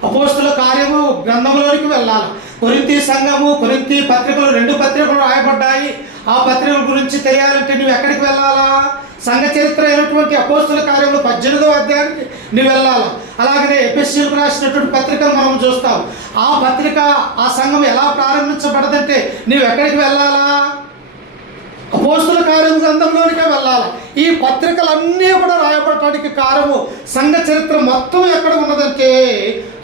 అపోస్తలుల కార్యము గ్రంథంలోనికి వెళ్ళాలి. కొరింథీ సంఘము, కొరింథీ పత్రికలు, 2 పత్రికలు రాయబడ్డాయి. ఆ పత్రికల గురించి తెలియాలంటే నువ్వు ఎక్కడికి వెళ్ళాలా? సంఘ చరిత్ర అయినటువంటి అపోస్తలుల కార్యములు 18వ అధ్యాయానికి నువ్వు వెళ్ళాలి. అలాగనే ఎఫెసీయులకు రాసినటువంటి పత్రికలు మనం చూస్తాం. ఆ పత్రిక, ఆ సంఘం ఎలా ప్రారంభించబడదంటే నువ్వు ఎక్కడికి వెళ్ళాలా? అపోస్తలుల కార్యం గ్రంథంలోనికే వెళ్ళాలి. ఈ పత్రికలన్నీ కూడా రాయబడటానికి కారణము సంఘ చరిత్ర మొత్తం ఎక్కడ ఉన్నదంటే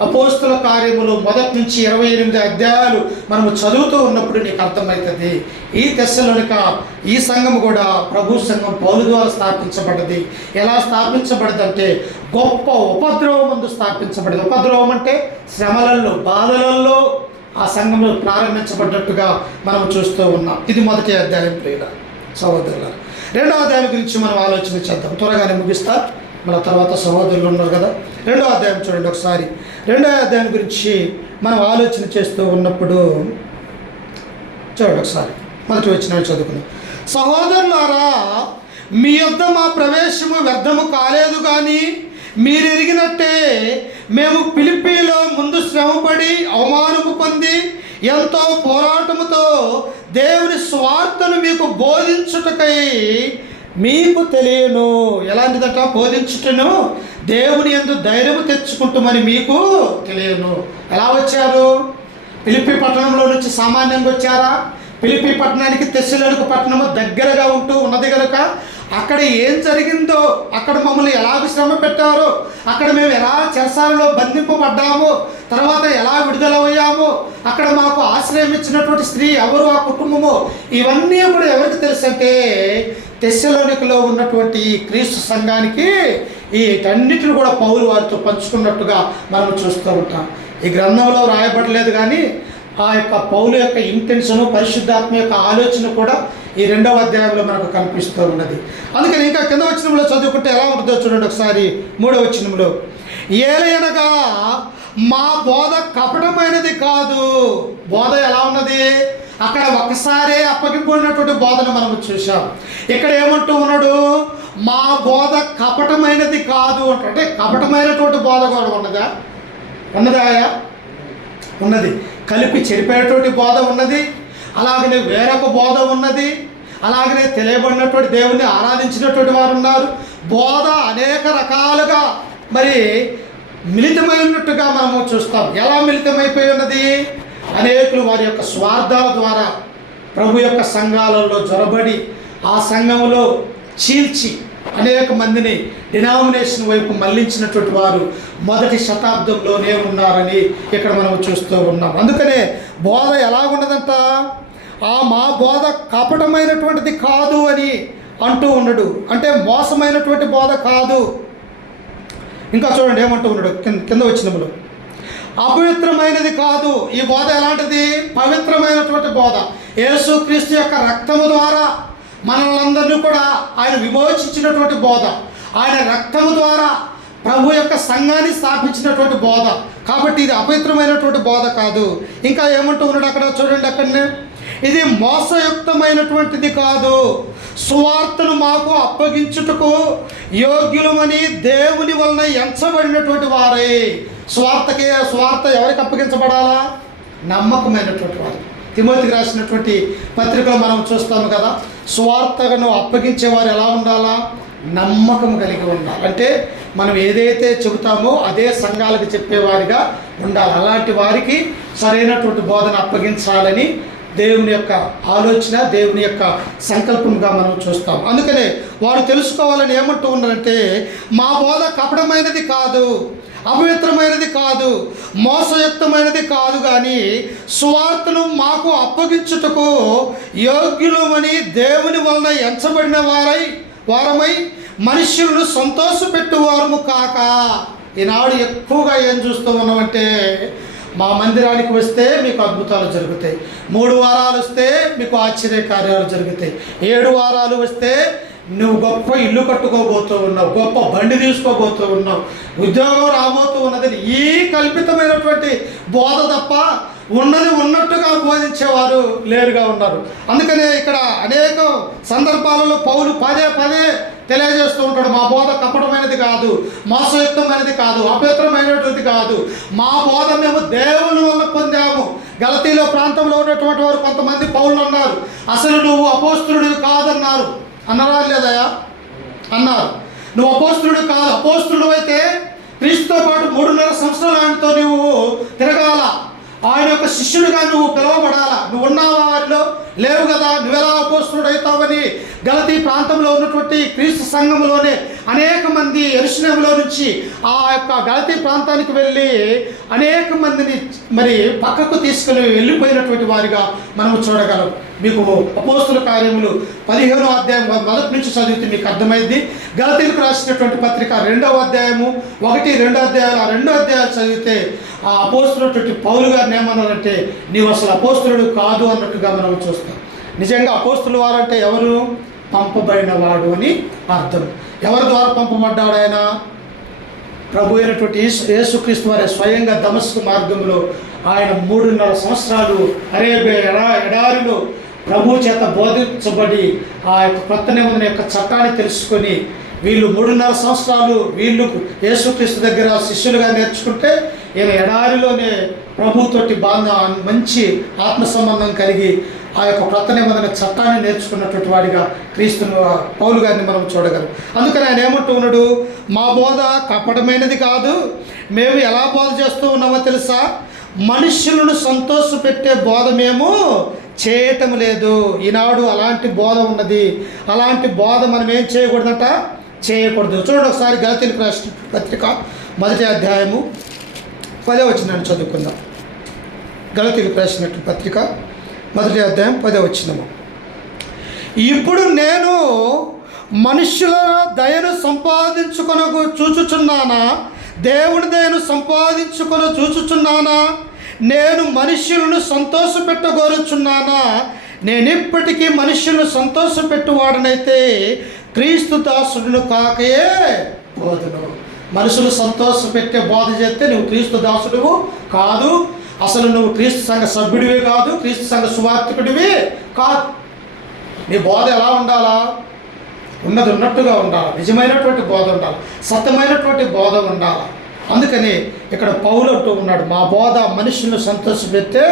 అపోస్తలుల కార్యములు 1 నుంచి 28 అధ్యాయాలు మనము చదువుతూ ఉన్నప్పుడు నీకు అర్థమవుతుంది. ఈ తెస్సలోనిక ఈ సంఘం కూడా ప్రభు సంఘం పౌలు ద్వారా స్థాపించబడ్డది. ఎలా స్థాపించబడదంటే గొప్ప ఉపద్రవం ముందు స్థాపించబడింది. ఉపద్రవం అంటే శ్రమలలో, బాధలలో ఆ సంఘంలో ప్రారంభించబడ్డట్టుగా మనం చూస్తూ ఉన్నాం. ఇది 1వ అధ్యాయం ప్రియుల సహోదరుల. 2వ అధ్యాయం గురించి మనం ఆలోచన చేద్దాం. త్వరగానే ముగిస్తా, మన తర్వాత సహోదరులు ఉన్నారు కదా. 2వ అధ్యాయం చూడండి ఒకసారి. 2వ అధ్యాయం గురించి మనం ఆలోచన చేస్తూ ఉన్నప్పుడు చూడండి ఒకసారి. 1వ వచనం చదువుకుందాం. సహోదరులారా, మీ యొద్ద మా ప్రవేశము వ్యర్థము కాలేదు కానీ మీరు ఎరిగినట్టే మేము ఫిలిప్పీలో ముందు శ్రమపడి అవమానము పొంది ఎంతో పోరాటముతో దేవుని స్వార్థను మీకు బోధించుటకై మీకు తెలియను. ఎలాంటిదట? బోధించుటను దేవుని యందు ధైర్యము తెచ్చుకుంటామని మీకు తెలియను. ఎలా వచ్చారు? ఫిలిప్పీ పట్టణంలో నుంచి సామాన్యంగా వచ్చారా? ఫిలిప్పీ పట్టణానికి తెస్సలోనిక పట్టణము దగ్గరగా ఉంటూ ఉన్నది కనుక అక్కడ ఏం జరిగిందో, అక్కడ మమ్మల్ని ఎలా శ్రమ పెట్టారో, అక్కడ మేము ఎలా చెరసాలలో బంధింపబడ్డామో, తర్వాత ఎలా విడుదలయ్యామో, అక్కడ మాకు ఆశ్రయం ఇచ్చినటువంటి స్త్రీ ఎవరు, ఆ కుటుంబము, ఇవన్నీ కూడా ఎవరికి తెలుసు అంటే తెస్సలోనికలో ఉన్నటువంటి క్రీస్తు సంఘానికి వీటన్నిటిని కూడా పౌలు వారితో పంచుకున్నట్టుగా మనం చూస్తూ ఉంటాం. ఈ గ్రంథంలో రాయబడలేదు కానీ ఆ యొక్క పౌలు యొక్క ఇంటెన్షను, పరిశుద్ధాత్మ యొక్క ఆలోచన కూడా ఈ 2వ అధ్యాయంలో మనకు కనిపిస్తూ ఉన్నది. అందుకని ఇంకా కింద వచనంలో చదువుకుంటే ఎలా ఉంటుందో చూడండి ఒకసారి. 3వ వచనంలో, ఏలయనగా మా బోధ కపటమైనది కాదు. బోధ ఎలా ఉన్నది? అక్కడ ఒక్కసారే అప్పగిపోయినటువంటి బోధను మనం చూసాం. ఇక్కడ ఏమంటూ ఉన్నాడు? మా బోధ కపటమైనది కాదు అంటే కపటమైనటువంటి బోధ కూడా ఉన్నదా? ఉన్నది. కలిపి చెరిపేటువంటి బోధ ఉన్నది, అలాగనే వేరొక బోధ ఉన్నది, అలాగనే తెలియబడినటువంటి దేవుణ్ణి ఆరాధించినటువంటి వారు ఉన్నారు. బోధ అనేక రకాలుగా మరి మిళితమై ఉన్నట్టుగా మనము చూస్తాం. ఎలా మిళితమైపోయి ఉన్నది? అనేకులు వారి యొక్క స్వార్థాల ద్వారా ప్రభు యొక్క సంఘాలలో జొరబడి ఆ సంఘంలో చీల్చి అనేక మందిని డినామినేషన్ వైపు మళ్లించినటువంటి వారు మొదటి శతాబ్దంలోనే ఉన్నారని ఇక్కడ మనం చూస్తూ ఉన్నాం. అందుకనే బోధ ఎలాగున్నదంట? మా బోధ కపటమైనటువంటిది కాదు అని అంటూ ఉన్నాడు. అంటే మోసమైనటువంటి బోధ కాదు. ఇంకా చూడండి ఏమంటూ ఉన్నాడు కింద వచనములో, అపవిత్రమైనది కాదు. ఈ బోధ ఎలాంటిది? పవిత్రమైనటువంటి బోధ. యేసుక్రీస్తు యొక్క రక్తము ద్వారా మనలందరినీ కూడా ఆయన విమోచించినటువంటి బోధ. ఆయన రక్తము ద్వారా ప్రభు యొక్క సంఘాన్ని స్థాపించినటువంటి బోధ. కాబట్టి ఇది అపవిత్రమైనటువంటి బోధ కాదు. ఇంకా ఏమంటూ ఉన్నాడు అక్కడ చూడండి, అక్కడనే, ఇది మోసయుక్తమైనటువంటిది కాదు. సువార్తను మాకు అప్పగించుటకు యోగ్యులమని దేవుని వలన ఎంచబడినటువంటి వారే. స్వార్థ ఎవరికి అప్పగించబడాలా? నమ్మకమైనటువంటి వారు. తిమోతికి రాసినటువంటి పత్రికలో మనం చూస్తాము కదా, స్వార్థను అప్పగించేవారు ఎలా ఉండాలా? నమ్మకం కలిగి ఉండాలి. అంటే మనం ఏదైతే చెబుతామో అదే సంఘాలకు చెప్పేవారిగా ఉండాలి. అలాంటి వారికి సరైనటువంటి బోధన అప్పగించాలని దేవుని యొక్క ఆలోచన, దేవుని యొక్క సంకల్పంగా మనం చూస్తాం. అందుకనే వారు తెలుసుకోవాలని ఏమంటూ ఉన్నారంటే, మా బోధ కపటమైనది కాదు, అపవిత్రమైనది కాదు, మోసయుక్తమైనది కాదు, కానీ సువార్తను మాకు అప్పగించుటకు యోగ్యులమని దేవుని వలన ఎంచబడిన వారమై మనుష్యులను సంతోషపెట్టువారము కాక. ఈనాడు ఎక్కువగా ఏం చూస్తూ ఉన్నామంటే, మా మందిరానికి వస్తే మీకు అద్భుతాలు జరుగుతాయి, 3 వారాలు వస్తే మీకు ఆశ్చర్య కార్యాలు జరుగుతాయి, 7 వారాలు వస్తే నువ్వు గొప్ప ఇల్లు కట్టుకోబోతూ ఉన్నావు, గొప్ప బండి తీసుకోబోతూ ఉన్నావు, ఉద్యోగం రాబోతూ ఉన్నదని ఈ కల్పితమైనటువంటి బోధ తప్ప ఉన్నది ఉన్నట్టుగా బోధించేవారు లేరుగా ఉన్నారు. అందుకనే ఇక్కడ అనేక సందర్భాలలో పౌలు పదే తెలియజేస్తూ ఉంటాడు, మా బోధ కపటమైనది కాదు, మోసయుక్తమైనది కాదు, అపవిత్రమైనటువంటిది కాదు, మా బోధ మేము దేవుని వల్ల పొందాము. గలతీలో ప్రాంతంలో ఉన్నటువంటి వారు కొంతమంది పౌలు అన్నారు, అసలు నువ్వు అపోస్తులుడివి కాదన్నారు. అన్నారా లేదయా? అన్నారు. నువ్వు అపోస్తులుడు కాదు. అపోస్తులుడు అయితే క్రీస్తుతో పాటు 3.5 సంవత్సరాలు ఆయనతో నువ్వు తిరగాల, ఆయన యొక్క శిష్యుడిగా నువ్వు పిలువబడాలా. నువ్వు ఉన్నావా వారిలో? లేవు కదా. నువ్వెలా అపోస్తులుడు అవుతావని గలతీ ప్రాంతంలో ఉన్నటువంటి క్రీస్తు సంఘంలోనే అనేక మంది యెరూషలేములో నుంచి ఆ యొక్క గలతీ ప్రాంతానికి వెళ్ళి అనేక మందిని మరి పక్కకు తీసుకుని వెళ్ళిపోయినటువంటి వారిగా మనము చూడగలం. మీకు అపోస్తుల కార్యములు 15వ అధ్యాయం మొదటి నుంచి చదివితే మీకు అర్థమైంది. గలతీలకు రాసినటువంటి పత్రిక 2వ అధ్యాయము 1-2 అధ్యాయాలు, ఆ 2 అధ్యాయాలు చదివితే ఆ అపోస్తులటువంటి పౌలు గారిని ఏమన్నారంటే, నీవు అసలు అపోస్తులుడు కాదు అన్నట్టుగా మనం చూస్తాం. నిజంగా అపోస్తుల వారు అంటే ఎవరు? పంపబడిన వాడు అని అర్థం. ఎవరి ద్వారా పంపబడ్డాడు ఆయన? ప్రభు అయినటువంటి యేసుక్రీస్తు వారి స్వయంగా దమస్కు మార్గంలో ఆయన 3.5 సంవత్సరాలు అరేబియా ఎడారిలో ప్రభు చేత బోధించబడి ఆ యొక్క కొత్త నిబంధన యొక్క చట్టాన్ని తెలుసుకొని వీళ్ళు 3.5 సంవత్సరాలు వీళ్ళు యేసుక్రీస్తు దగ్గర శిష్యులుగా నేర్చుకుంటే ఈయన ఎడారిలోనే ప్రభుతోటి మంచి ఆత్మ సంబంధం కలిగి ఆ యొక్క కొత్త నిబంధన చట్టాన్ని నేర్చుకున్నటువంటి వాడిగా క్రీస్తును పౌలు గారిని మనం చూడగలం. అందుకని ఆయన ఏమంటూ ఉన్నాడు, మా బోధ కపటమైనది కాదు, మేము ఎలా బోధ చేస్తూ ఉన్నామో తెలుసా? మనుష్యులను సంతోషపెట్టే బోధ మేము చేయటం లేదు. ఈనాడు అలాంటి బోధ ఉన్నది. అలాంటి బోధ మనం ఏం చేయకూడదంట? చేయకూడదు. చూడండి ఒకసారి గలతీలకు రాసిన పత్రిక 1వ అధ్యాయము 10వ వచనాన్ని చదువుకుందాం. గలతీలకు రాసినట్టు పత్రిక 1వ అధ్యాయం 10వ వచనము. ఇప్పుడు నేను మనుష్యుల దయను చూచుచున్నానా? దేవుని దయను చూచుచున్నానా? నేను మనుష్యులను సంతోషపెట్టగోరుచున్నానా? నేను ఇప్పటికీ మనుష్యులను సంతోషపెట్టువాడనైతే క్రీస్తు దాసుడును కాకయే బోధను. మనుషులు సంతోషపెట్టే బోధ చేస్తే నువ్వు క్రీస్తు దాసుడువు కాదు. అసలు నువ్వు క్రీస్తు సంఘ సభ్యుడివి కాదు, క్రీస్తు సంఘ సువార్థికుడివి కాదు. నీ బోధ ఎలా ఉండాలా? ఉన్నది ఉన్నట్టుగా ఉండాలి, నిజమైనటువంటి బోధ ఉండాలి, సత్యమైనటువంటి బోధ ఉండాలి. అందుకని ఇక్కడ పౌలు అంటూ ఉన్నాడు, మా బోధ మనుషులను సంతోషపెట్టే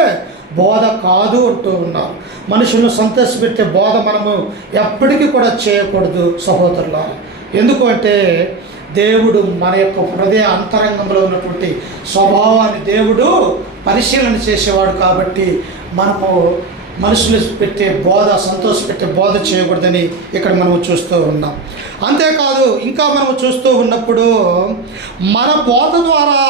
బోధ కాదు అంటూ ఉన్నారు. మనుషులను సంతోషపెట్టే బోధ మనము ఎప్పటికీ కూడా చేయకూడదు సహోదరులారా. ఎందుకు అంటే దేవుడు మన యొక్క హృదయ అంతరంగంలో ఉన్నటువంటి స్వభావాన్ని దేవుడు పరిశీలన చేసేవాడు. కాబట్టి మనము మనుషులు పెట్టే బోధ, సంతోషపెట్టే బోధ చేయకూడదని ఇక్కడ మనము చూస్తూ ఉన్నాం. అంతేకాదు ఇంకా మనము చూస్తూ ఉన్నప్పుడు మన బోధ ద్వారా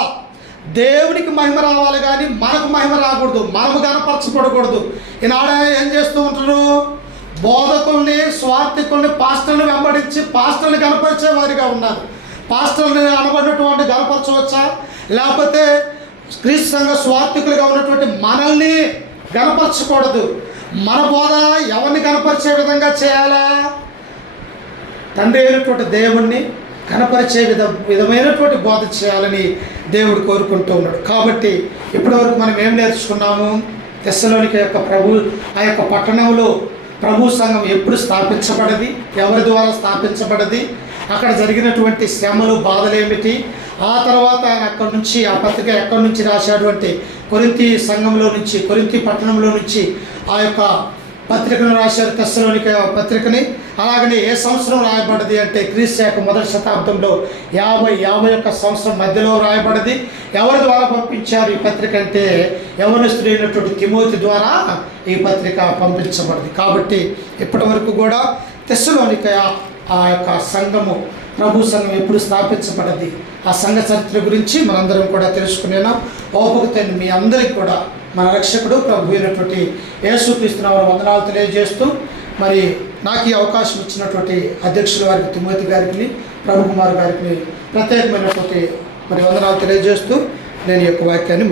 దేవునికి మహిమ రావాలి కానీ మనకు మహిమ రాకూడదు, మనము కనపరచకూడకూడదు. ఈనాడ ఏం చేస్తూ ఉంటారు? బోధకుల్ని, స్వార్థికుల్ని, పాస్టర్ని వెంబడించి పాస్టర్ని కనపరిచే వారిగా ఉన్నారు. పాస్టర్ని అనబడినటువంటి కనపరచవచ్చా? లేకపోతే క్రీస్తు సంఘ స్వార్థికులుగా ఉన్నటువంటి మనల్ని కనపరచకూడదు. మన బోధ ఎవరిని కనపరిచే విధంగా చేయాలా? తండ్రి అయినటువంటి దేవుణ్ణి కనపరిచే విధమైనటువంటి బోధ చేయాలని దేవుడు కోరుకుంటూ ఉన్నాడు. కాబట్టి ఇప్పటివరకు మనం ఏం నేర్చుకున్నాము? తెస్సలోనిక యొక్క ఆ యొక్క పట్టణంలో ప్రభు సంఘం ఎప్పుడు స్థాపించబడది, ఎవరి ద్వారా స్థాపించబడది, అక్కడ జరిగినటువంటి శ్రమలు, బాధలు ఏమిటి, ఆ తర్వాత ఆయన అక్కడి నుంచి ఆ పత్రిక ఎక్కడి నుంచి రాశాడు అంటే కొరింథీ సంఘంలో నుంచి, కొరింథీ పట్టణంలో నుంచి ఆ యొక్క పత్రికను రాశారు, తెస్సలోనిక పత్రికని. అలాగనే ఏ సంవత్సరం రాయబడింది అంటే క్రీస్తు యొక్క మొదటి శతాబ్దంలో 51 సంవత్సరం మధ్యలో రాయబడింది. ఎవరి ద్వారా పంపించారు ఈ పత్రిక అంటే యవనస్తుడైనటువంటి తిమోతి ద్వారా ఈ పత్రిక పంపించబడింది. కాబట్టి ఇప్పటి వరకు కూడా తెస్సలోనిక ఆ యొక్క సంఘము, ప్రభు సంఘం ఎప్పుడు స్థాపించబడింది, ఆ సంఘ చరిత్ర గురించి మనందరం కూడా తెలుసుకునేనాం. ఓపికతో మీ అందరికీ కూడా మన రక్షకుడు ప్రభు అయినటువంటి యేసుక్రీస్తు నామమున వందనాలు తెలియజేస్తూ, మరి నాకు ఈ అవకాశం ఇచ్చినటువంటి అధ్యక్షుల వారికి, తిమోతి గారికి, ప్రభు కుమార్ గారికి ప్రత్యేకమైనటువంటి మరి వందనాలు తెలియజేస్తూ నేను ఈ యొక్క వాక్యాన్ని